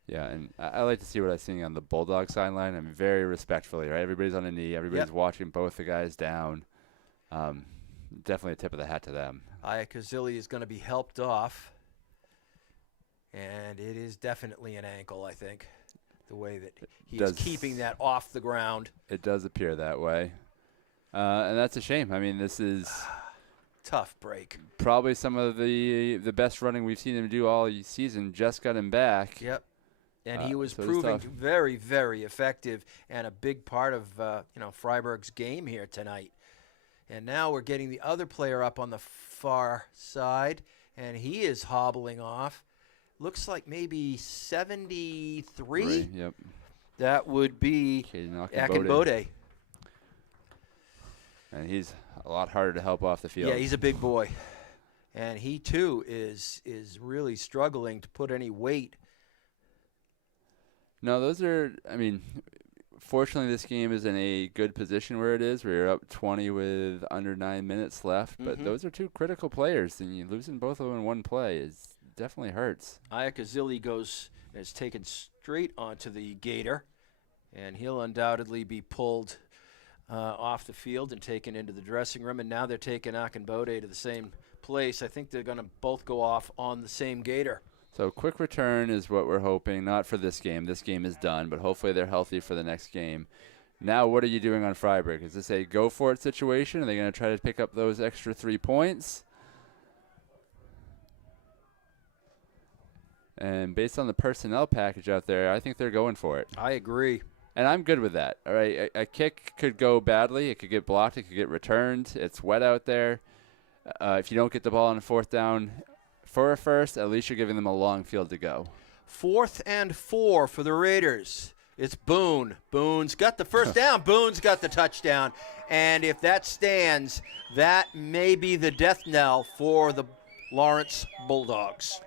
Yeah, and I like to see what I'm seeing on the Bulldog sideline. I mean, very respectfully, right? Everybody's on a knee. Everybody's watching both the guys down. Definitely a tip of the hat to them. Iakazili is going to be helped off, and it is definitely an ankle, I think, the way that he's keeping that off the ground. It does appear that way, and that's a shame. I mean, this is tough break. Probably some of the best running we've seen him do all season. Just got him back. Yep. And he was proving very, very effective and a big part of Fryeburg's game here tonight. And now we're getting the other player up on the far side, and he is hobbling off. Looks like maybe 73. Yep. That would be Akinbode. And he's a lot harder to help off the field. Yeah, he's a big boy. And he, too, is really struggling to put any weight. No, those are, I mean, fortunately this game is in a good position where it is. We're up 20 with under 9 minutes left. But those are two critical players, and you losing both of them in one play definitely hurts. Iakazili is taken straight onto the Gator, and he'll undoubtedly be pulled off the field and taken into the dressing room. And now they're taking Akinbode to the same place. I think they're going to both go off on the same Gator. So quick return is what we're hoping, not for this game. This game is done, but hopefully they're healthy for the next game. Now what are you doing on Fryeburg? Is this a go-for-it situation? Are they going to try to pick up those extra 3 points? And based on the personnel package out there, I think they're going for it. I agree. And I'm good with that. All right, a kick could go badly. It could get blocked. It could get returned. It's wet out there. If you don't get the ball on 4th down for a first, at least you're giving them a long field to go. 4th and 4 for the Raiders. It's Boone. Boone's got the first down. Boone's got the touchdown. And if that stands, that may be the death knell for the Lawrence Bulldogs.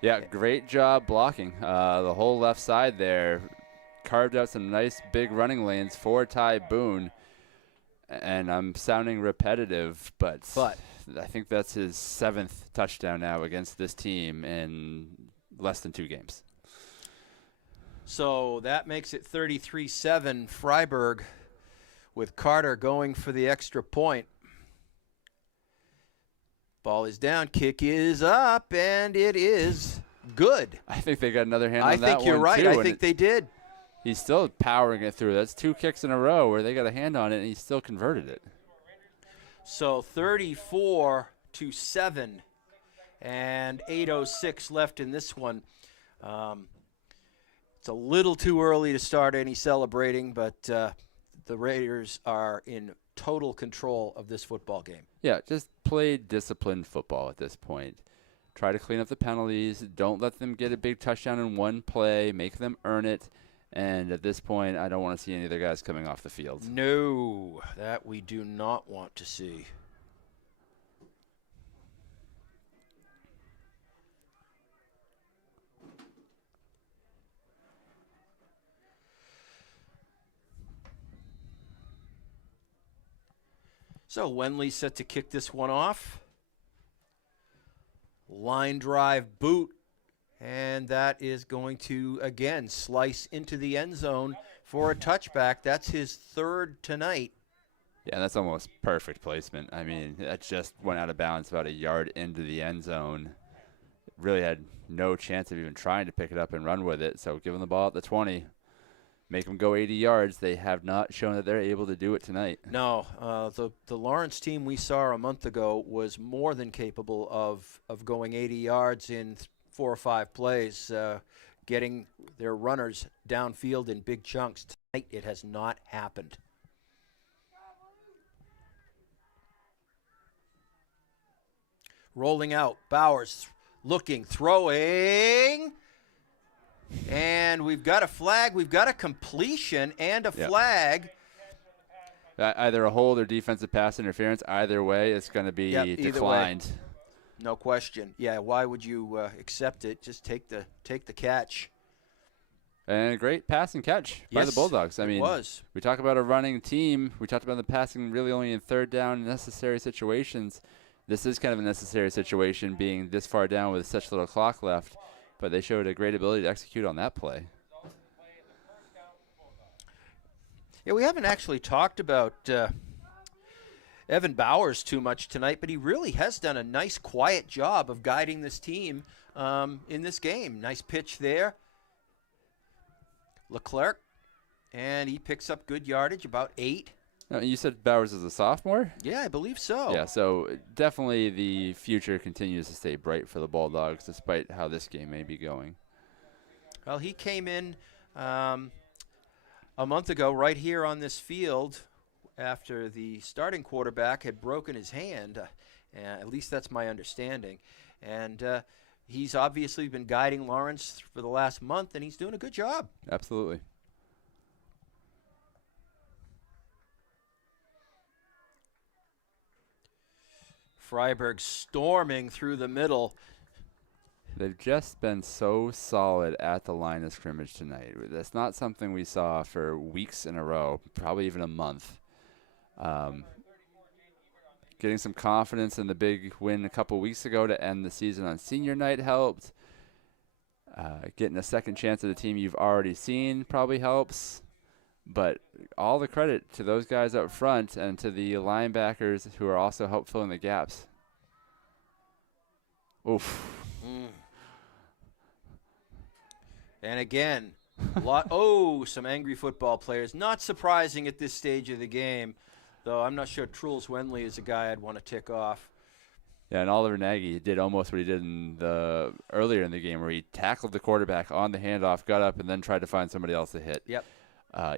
Yeah, great job blocking. The whole left side there carved out some nice big running lanes for Ty Boone. And I'm sounding repetitive, but I think that's his 7th touchdown now against this team in less than 2 games. So that makes it 33-7 Fryeburg, with Carter going for the extra point. Ball is down, kick is up, and it is good. I think they got another hand on that one, I think you're right. too, I think they did. He's still powering it through. That's 2 kicks in a row where they got a hand on it, and he still converted it. So 34-7, and 8:06 left in this one. It's a little too early to start any celebrating, but the Raiders are in total control of this football game. Yeah, just play disciplined football at this point. Try to clean up the penalties. Don't let them get a big touchdown in one play. Make them earn it. And at this point, I don't want to see any of their guys coming off the field. No, that we do not want to see. So Wenley set to kick this one off. Line drive boot. And that is going to, again, slice into the end zone for a touchback. That's his 3rd tonight. Yeah, that's almost perfect placement. I mean, that just went out of bounds about a yard into the end zone. Really had no chance of even trying to pick it up and run with it. So give them the ball at the 20. Make them go 80 yards. They have not shown that they're able to do it tonight. No, the Lawrence team we saw a month ago was more than capable of going 80 yards in 4 or 5 plays, getting their runners downfield in big chunks. Tonight it has not happened. Rolling out, Bowers looking, throwing. And we've got a flag, we've got a completion and a flag. Either a hold or defensive pass interference. Either way, it's going to be declined. No question. Yeah, why would you accept it? Just take the catch. And a great pass and catch by the Bulldogs. I mean, we talk about a running team. We talked about the passing really only in 3rd down necessary situations. This is kind of a necessary situation, being this far down with such little clock left. But they showed a great ability to execute on that play. Yeah, we haven't actually talked about Evan Bowers too much tonight, but he really has done a nice, quiet job of guiding this team in this game. Nice pitch there. Leclerc, and he picks up good yardage, about 8. No, you said Bowers is a sophomore? Yeah, I believe so. Yeah, so definitely the future continues to stay bright for the Bulldogs, despite how this game may be going. Well, he came in a month ago right here on this field after the starting quarterback had broken his hand. At least that's my understanding. And he's obviously been guiding Lawrence for the last month, and he's doing a good job. Absolutely. Fryeburg storming through the middle. They've just been so solid at the line of scrimmage tonight. That's not something we saw for weeks in a row, probably even a month. Getting some confidence in the big win a couple weeks ago to end the season on senior night helped. Getting a second chance at a team you've already seen probably helps. But all the credit to those guys up front and to the linebackers who are also help filling the gaps. Oof. And again, some angry football players. Not surprising at this stage of the game, though I'm not sure Truls Wenley is a guy I'd want to tick off. Yeah, and Oliver Nagy did almost what he did earlier in the game, where he tackled the quarterback on the handoff, got up, and then tried to find somebody else to hit. Yep.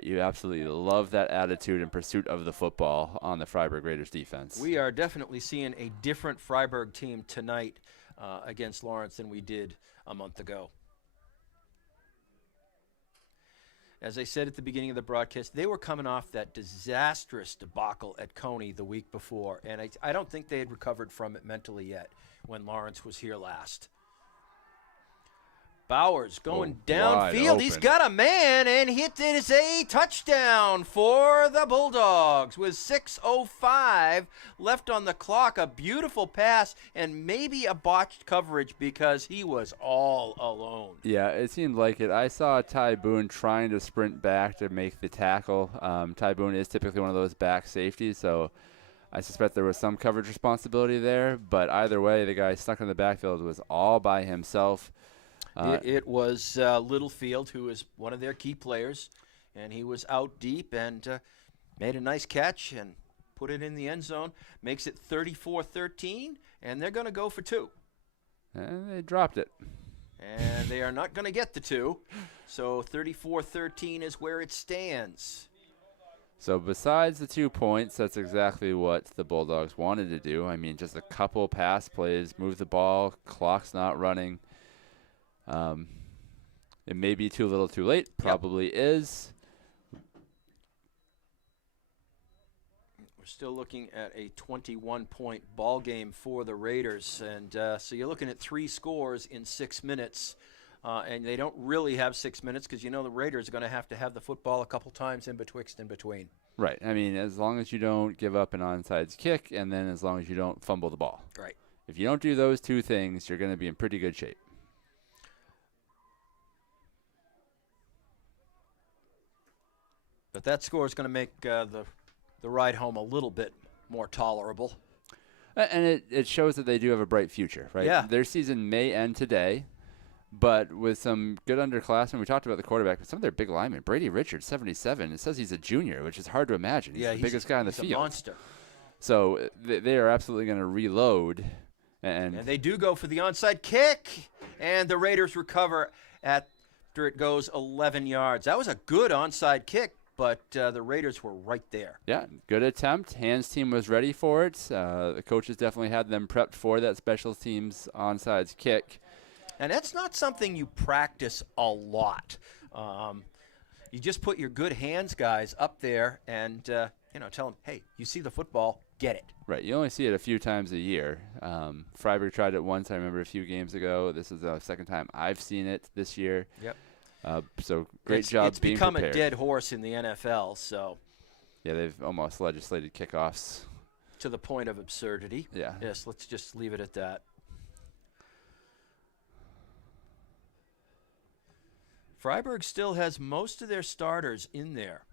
You absolutely love that attitude and pursuit of the football on the Fryeburg Raiders defense. We are definitely seeing a different Fryeburg team tonight against Lawrence than we did a month ago. As I said at the beginning of the broadcast, they were coming off that disastrous debacle at Coney the week before, and I don't think they had recovered from it mentally yet when Lawrence was here last. Bowers going downfield. He's got a man, and it is a touchdown for the Bulldogs with 6:05 left on the clock. A beautiful pass and maybe a botched coverage because he was all alone. Yeah, it seemed like it. I saw Ty Boone trying to sprint back to make the tackle. Ty Boone is typically one of those back safeties, so I suspect there was some coverage responsibility there. But either way, the guy stuck in the backfield was all by himself. It was Littlefield, who is one of their key players, and he was out deep and made a nice catch and put it in the end zone. Makes it 34-13, and they're going to go for two. And they dropped it. And they are not going to get the two, so 34-13 is where it stands. So besides the 2 points, that's exactly what the Bulldogs wanted to do. I mean, just a couple pass plays, move the ball, clock's not running. It may be too little too late. Probably is. We're still looking at a 21-point ball game for the Raiders. And so you're looking at 3 scores in 6 minutes. And they don't really have 6 minutes because, the Raiders are going to have the football a couple times in between. Right. I mean, as long as you don't give up an onside kick and then as long as you don't fumble the ball. Right. If you don't do those 2 things, you're going to be in pretty good shape. But that score is going to make the ride home a little bit more tolerable. And it shows that they do have a bright future, right? Yeah. Their season may end today, but with some good underclassmen, we talked about the quarterback, but some of their big linemen, Brady Richards, 77, it says he's a junior, which is hard to imagine. He's the biggest guy on the field. He's a monster. So they are absolutely going to reload. And they do go for the onside kick, and the Raiders recover after it goes 11 yards. That was a good onside kick. But the Raiders were right there. Yeah, good attempt. Hans team was ready for it. The coaches definitely had them prepped for that special teams onside kick. And that's not something you practice a lot. You just put your good hands guys up there and tell them, hey, you see the football, get it. Right. You only see it a few times a year. Fryeburg tried it once, I remember, a few games ago. This is the second time I've seen it this year. Yep. So great job being prepared. It's become a dead horse in the NFL, so. Yeah, they've almost legislated kickoffs. To the point of absurdity. Yeah. Yes, let's just leave it at that. Fryeburg still has most of their starters in there.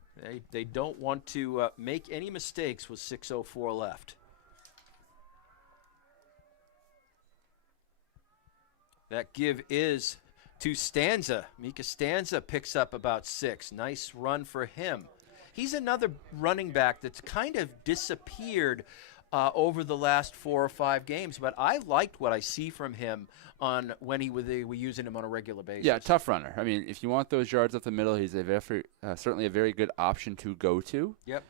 They don't want to make any mistakes with 6:04 left. That give is to Stanza. Mika Stanza picks up about 6. Nice run for him. He's another running back that's kind of disappeared over the last 4 or 5 games, but I liked what I see from him on when they were using him on a regular basis. Yeah, tough runner. I mean, if you want those yards up the middle, he's certainly a very good option to go to. Yep.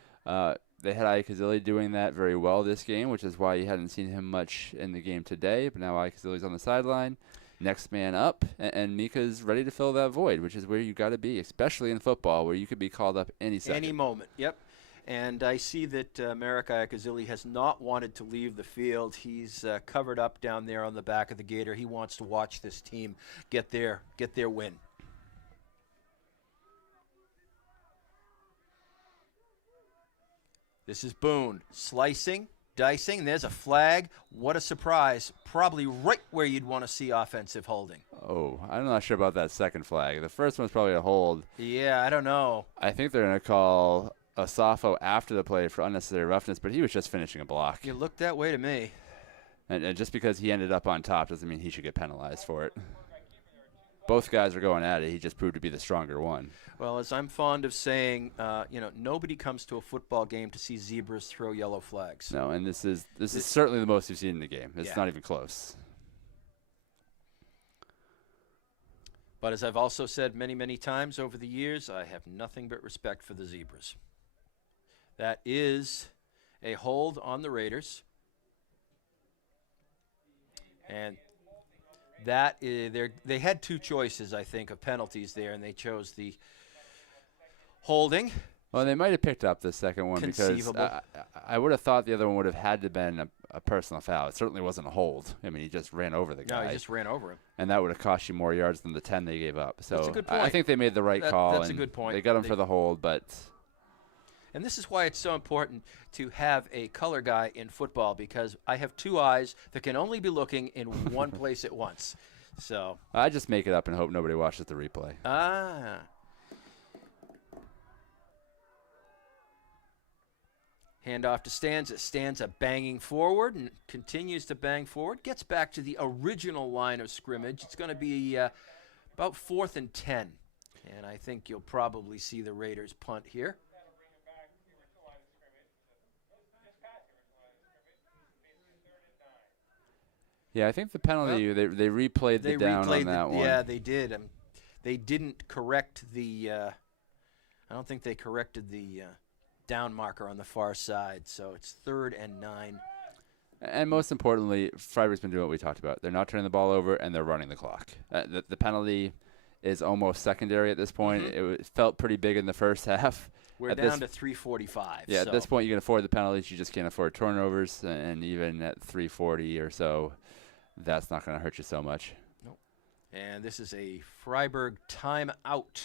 They had Ike Kazili doing that very well this game, which is why you hadn't seen him much in the game today, but now Ike Kazili's on the sideline. Next man up, and Mika's ready to fill that void, which is where you got to be, especially in football, where you could be called up any second. Any moment, yep. And I see that Marek Iacozili has not wanted to leave the field. He's covered up down there on the back of the Gator. He wants to watch this team get their win. This is Boone slicing, dicing. There's a flag. What a surprise. Probably right where you'd want to see offensive holding. Oh, I'm not sure about that second flag. The first one's probably a hold. Yeah, I don't know. I think they're going to call Asafo after the play for unnecessary roughness, but he was just finishing a block. It looked that way to me. And just because he ended up on top doesn't mean he should get penalized for it. Both guys are going at it. He just proved to be the stronger one. Well, as I'm fond of saying, nobody comes to a football game to see zebras throw yellow flags. No, and this is certainly the most you've seen in the game. It's not even close. But as I've also said many, many times over the years, I have nothing but respect for the zebras. That is a hold on the Raiders. And that is, they had two choices, I think, of penalties there, and they chose the holding. Well, they might have picked up the second one because I would have thought the other one would have had to have been a personal foul. It certainly wasn't a hold. I mean, he just ran over the guy. No, he just ran over him. And that would have cost you more yards than the 10 they gave up. So that's a good point. I think they made the right call. That's a good point. They got him for the hold, but... And this is why it's so important to have a color guy in football, because I have two eyes that can only be looking in one place at once. So I just make it up and hope nobody watches the replay. Handoff to Stanza. Stanza banging forward and continues to bang forward. Gets back to the original line of scrimmage. It's going to be about 4th and 10. And I think you'll probably see the Raiders punt here. Yeah, I think the penalty, they replayed the down on that one. Yeah, they did. They didn't correct the I don't think they corrected the down marker on the far side, so it's 3rd and 9. And most importantly, Fryeburg's been doing what we talked about. They're not turning the ball over, and they're running the clock. The penalty is almost secondary at this point. It felt pretty big in the first half. We're down to 3:45. Yeah, so. At this point, you can afford the penalties. You just can't afford turnovers, and even at 3:40 or so, that's not going to hurt you so much. Nope. And this is a Fryeburg timeout.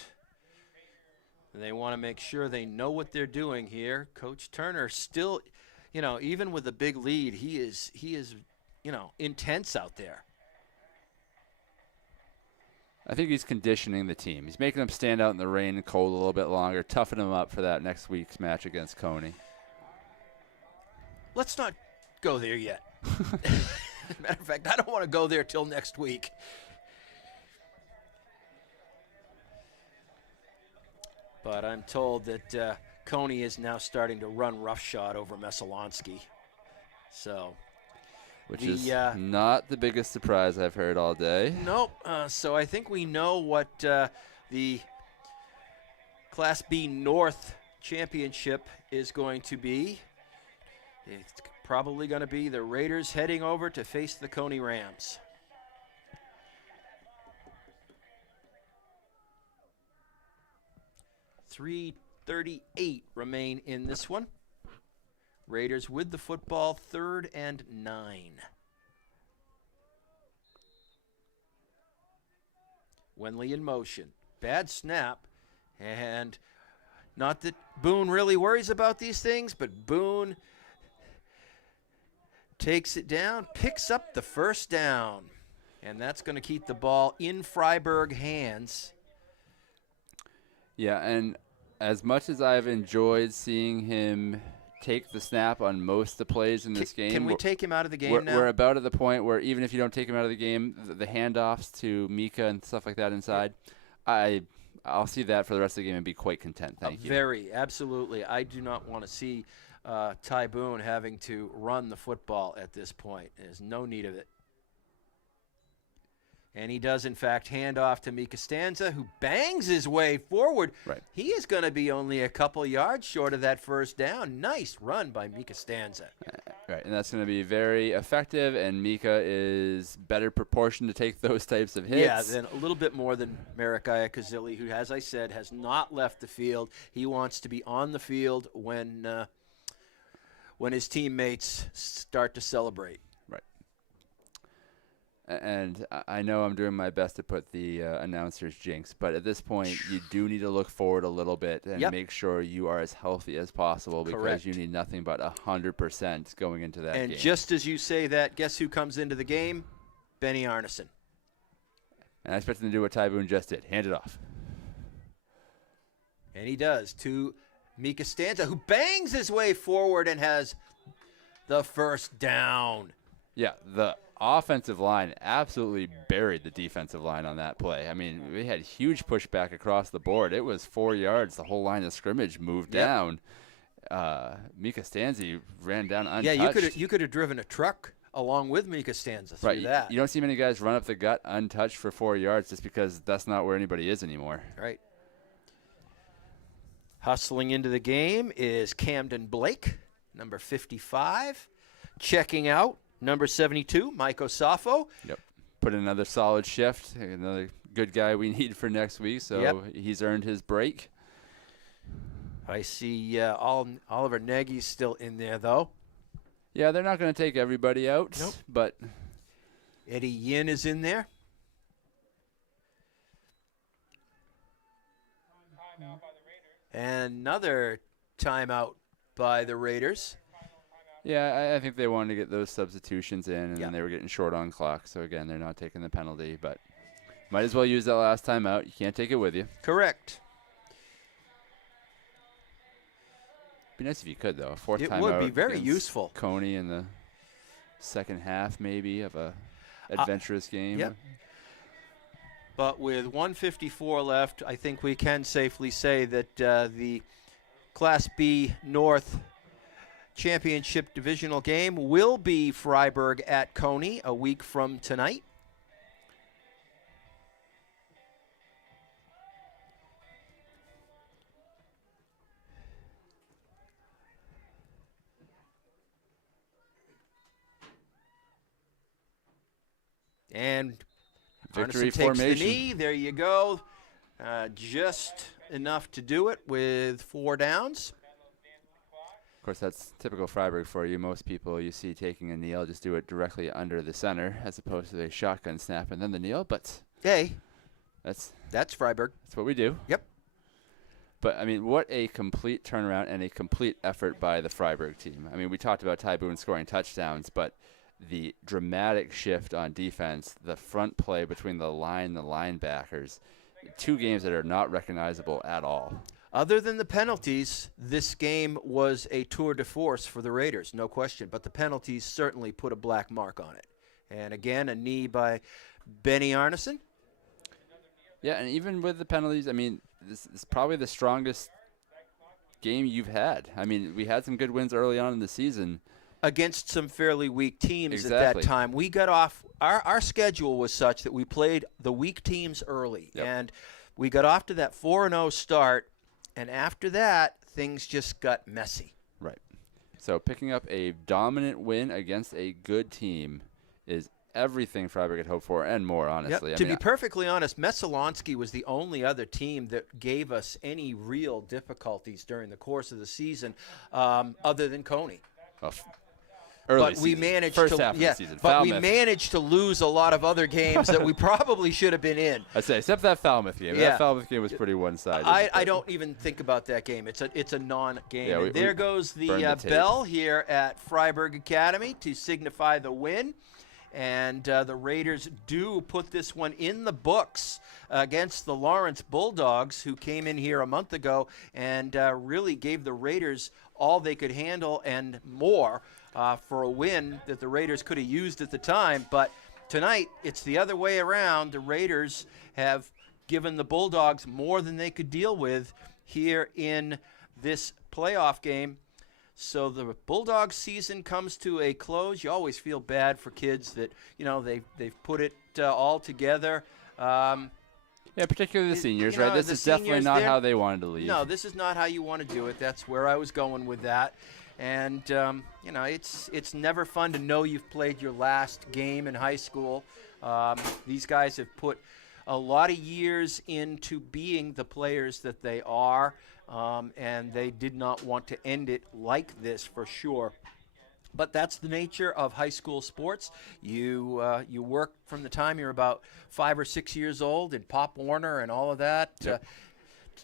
They want to make sure they know what they're doing here. Coach Turner still, even with a big lead, he is, intense out there. I think he's conditioning the team. He's making them stand out in the rain and cold a little bit longer, toughen them up for that next week's match against Coney. Let's not go there yet. Matter of fact, I don't want to go there till next week. But I'm told that Coney is now starting to run roughshod over Mesalonsky. So, which is not the biggest surprise I've heard all day. Nope. So I think we know what the Class B North Championship is going to be. It's probably going to be the Raiders heading over to face the Coney Rams. .338 remain in this one. Raiders with the football, 3rd and 9. Wenley in motion. Bad snap. And not that Boone really worries about these things, but Boone takes it down, picks up the first down. And that's going to keep the ball in Fryeburg hands. Yeah, and as much as I've enjoyed seeing him take the snap on most of the plays in this game. Can we take him out of the game now? We're about at the point where even if you don't take him out of the game, the handoffs to Mika and stuff like that inside, I'll see that for the rest of the game and be quite content. Thank you. Very, absolutely. I do not want to see Ty Boone having to run the football at this point. There's no need of it. And he does, in fact, hand off to Mika Stanza, who bangs his way forward. Right. He is going to be only a couple yards short of that first down. Nice run by Mika Stanza. Right, and that's going to be very effective, and Mika is better proportioned to take those types of hits. Yeah, then a little bit more than Marek Iakazili, who, as I said, has not left the field. He wants to be on the field when his teammates start to celebrate. Right. And I know I'm doing my best to put the announcer's jinx, but at this point, you do need to look forward a little bit and make sure you are as healthy as possible because Correct. you need nothing but 100% going into that game. And just as you say that, guess who comes into the game? Benny Arneson. And I expect him to do what Ty Boone just did, hand it off. And he does to Mika Stanza, who bangs his way forward and has the first down. Yeah, the offensive line absolutely buried the defensive line on that play. I mean, we had huge pushback across the board. It was 4 yards. The whole line of scrimmage moved down. Mika Stanzi ran down untouched. Yeah, you could have driven a truck along with Mika Stanza through that. You don't see many guys run up the gut untouched for 4 yards just because that's not where anybody is anymore. Right. Hustling into the game is Camden Blake, number 55. Checking out, number 72, Mike Osafo. Yep. Put in another solid shift. Another good guy we need for next week, so he's earned his break. I see Oliver Nagy's still in there, though. Yeah, they're not going to take everybody out. Nope. But Eddie Yin is in there. And another timeout by the Raiders. Yeah, I think they wanted to get those substitutions in, and then they were getting short on clock. So, again, they're not taking the penalty. But might as well use that last timeout. You can't take it with you. Correct. Be nice if you could, though. A fourth timeout. It would be very useful. Coney in the second half, maybe, of a adventurous game. Yep. But with 1:54 left, I think we can safely say that the Class B North Championship Divisional game will be Fryeburg at Coney a week from tonight. And victory Arneson takes formation. the knee. There you go. Just enough to do it with 4 downs. Of course, that's typical Fryeburg for you. Most people you see taking a kneel just do it directly under the center as opposed to a shotgun snap and then the kneel. But hey, that's Fryeburg. That's what we do. Yep. But, I mean, what a complete turnaround and a complete effort by the Fryeburg team. I mean, we talked about Ty Boone scoring touchdowns, but the dramatic shift on defense, the front play between the line and the linebackers, 2 games that are not recognizable at all. Other than the penalties, this game was a tour de force for the Raiders, no question. But the penalties certainly put a black mark on it. And again, a knee by Benny Arneson. Yeah, and even with the penalties, I mean, this is probably the strongest game you've had. I mean, we had some good wins early on in the season. Against some fairly weak teams Exactly. at that time. We got off, our schedule was such that we played the weak teams early. Yep. And we got off to that 4-0 start. And after that, things just got messy. Right. So picking up a dominant win against a good team is everything Fryeburg had hoped for and more, honestly. Yep. To be perfectly honest, Messalonsky was the only other team that gave us any real difficulties during the course of the season other than Coney. Early but we season. managed First to, half of yeah, the season. but we Falmouth. managed to lose a lot of other games that we probably should have been in. I'd say, except that Falmouth game. Yeah. That Falmouth game was pretty one-sided. I don't even think about that game. It's a non-game. Yeah, And there goes burned the the tape. bell here at Fryeburg Academy to signify the win. And the Raiders do put this one in the books against the Lawrence Bulldogs, who came in here a month ago and really gave the Raiders all they could handle and more for a win that the Raiders could have used at the time. But tonight, it's the other way around. The Raiders have given the Bulldogs more than they could deal with here in this playoff game. So the Bulldogs season comes to a close. You always feel bad for kids that, you know, they've put it all together. Yeah, particularly the seniors, you know, right? This the is definitely seniors, not they're- how they wanted to leave. No, this is not how you want to do it. That's where I was going with that. And it's never fun to know you've played your last game in high school. These guys have put a lot of years into being the players that they are, and they did not want to end it like this for sure. But that's the nature of high school sports. You work from the time you're about 5 or 6 years old in Pop Warner and all of that. Yep.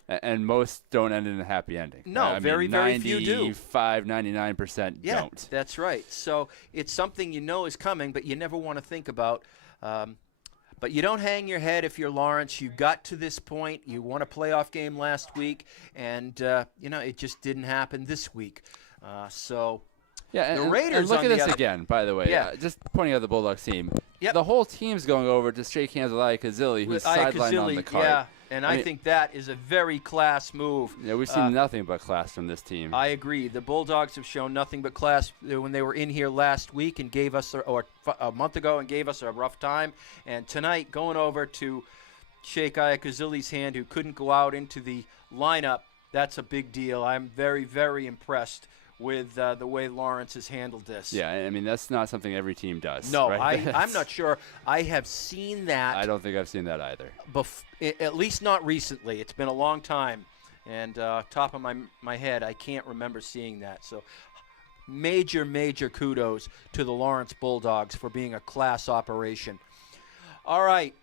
And most don't end in a happy ending. No, very few do. 99% Yeah, don't. that's right. So it's something you know is coming, but you never want to think about. But you don't hang your head if you're Lawrence. You got to this point. You won a playoff game last week, and it just didn't happen this week. Yeah, the and Raiders look on at the this other- again, by the way. Yeah. Just pointing out the Bulldogs team. Yep. The whole team's going over to shake hands with Aya Kazili, who's With Aya sidelined on the Kazili, cart. yeah, and I mean, think that is a very class move. Yeah, we've seen nothing but class from this team. I agree. The Bulldogs have shown nothing but class when they were in here last week and gave us, or a month ago, and gave us a rough time. And tonight, going over to shake Aya Kazili's hand, who couldn't go out into the lineup, that's a big deal. I'm very, very impressed with the way Lawrence has handled this. Yeah, I mean, that's not something every team does. No, right? I'm not sure I have seen that. I don't think I've seen that either. At least not recently. It's been a long time. And top of my head, I can't remember seeing that. So major, major kudos to the Lawrence Bulldogs for being a class operation. All right.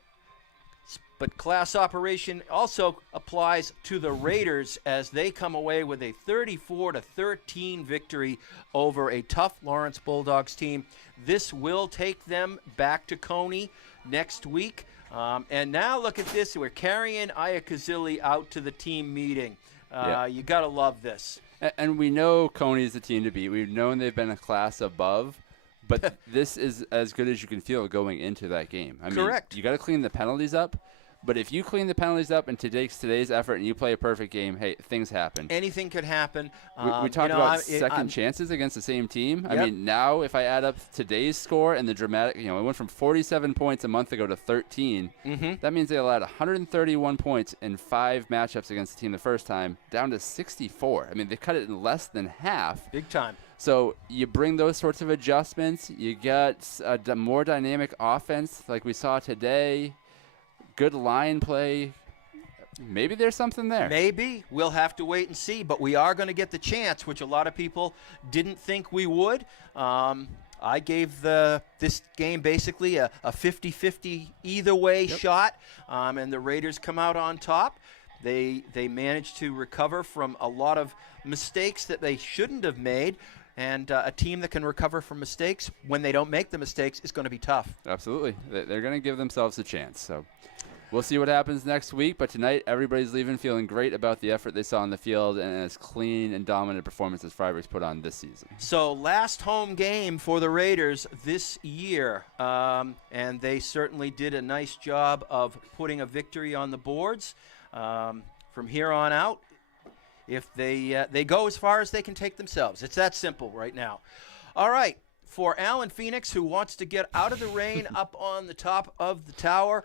But class operation also applies to the Raiders as they come away with a 34-13 victory over a tough Lawrence Bulldogs team. This will take them back to Coney next week. And now look at this. We're carrying Aya Kazili out to the team meeting. You got to love this. And we know Coney is the team to beat. We've known they've been a class above. But this is as good as you can feel going into that game. I mean, Correct. You got to clean the penalties up. But if you clean the penalties up and today's effort and you play a perfect game, hey, things happen. Anything could happen. We talked about second chances against the same team. Yep. I mean, now if I add up today's score and the dramatic, it went from 47 points a month ago to 13. Mm-hmm. That means they allowed 131 points in 5 matchups against the team the first time, down to 64. I mean, they cut it in less than half. Big time. So you bring those sorts of adjustments. You got a more dynamic offense like we saw today. Good line play. Maybe there's something there. Maybe. We'll have to wait and see. But we are going to get the chance, which a lot of people didn't think we would. I gave this game basically a 50-50 either way shot, and the Raiders come out on top. They managed to recover from a lot of mistakes that they shouldn't have made. And a team that can recover from mistakes when they don't make the mistakes is going to be tough. Absolutely. They're going to give themselves a chance. So we'll see what happens next week. But tonight, everybody's leaving feeling great about the effort they saw on the field and as clean and dominant performance as Fryeburg's put on this season. So last home game for the Raiders this year. And they certainly did a nice job of putting a victory on the boards. From here on out, if they go as far as they can take themselves. It's that simple right now. All right, for Alan Phoenix, who wants to get out of the rain up on the top of the tower,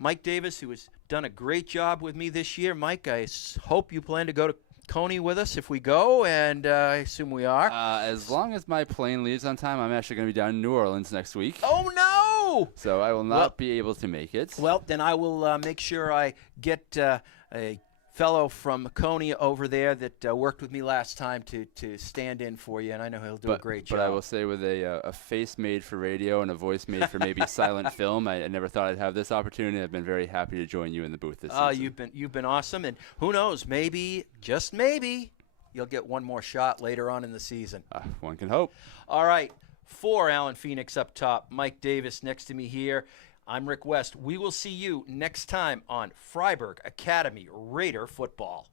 Mike Davis, who has done a great job with me this year. Mike, I hope you plan to go to Coney with us if we go, and I assume we are. As long as my plane leaves on time, I'm actually going to be down in New Orleans next week. Oh, no! So I will not be able to make it. Well, then I will make sure I get a fellow from Coney over there that worked with me last time to stand in for you, and I know he'll do a great job. But I will say with a face made for radio and a voice made for maybe silent film, I never thought I'd have this opportunity. I've been very happy to join you in the booth this season. You've been awesome, and who knows, maybe, just maybe, you'll get one more shot later on in the season. One can hope. All right, for Alan Phoenix up top, Mike Davis next to me here. I'm Rick West. We will see you next time on Fryeburg Academy Raider Football.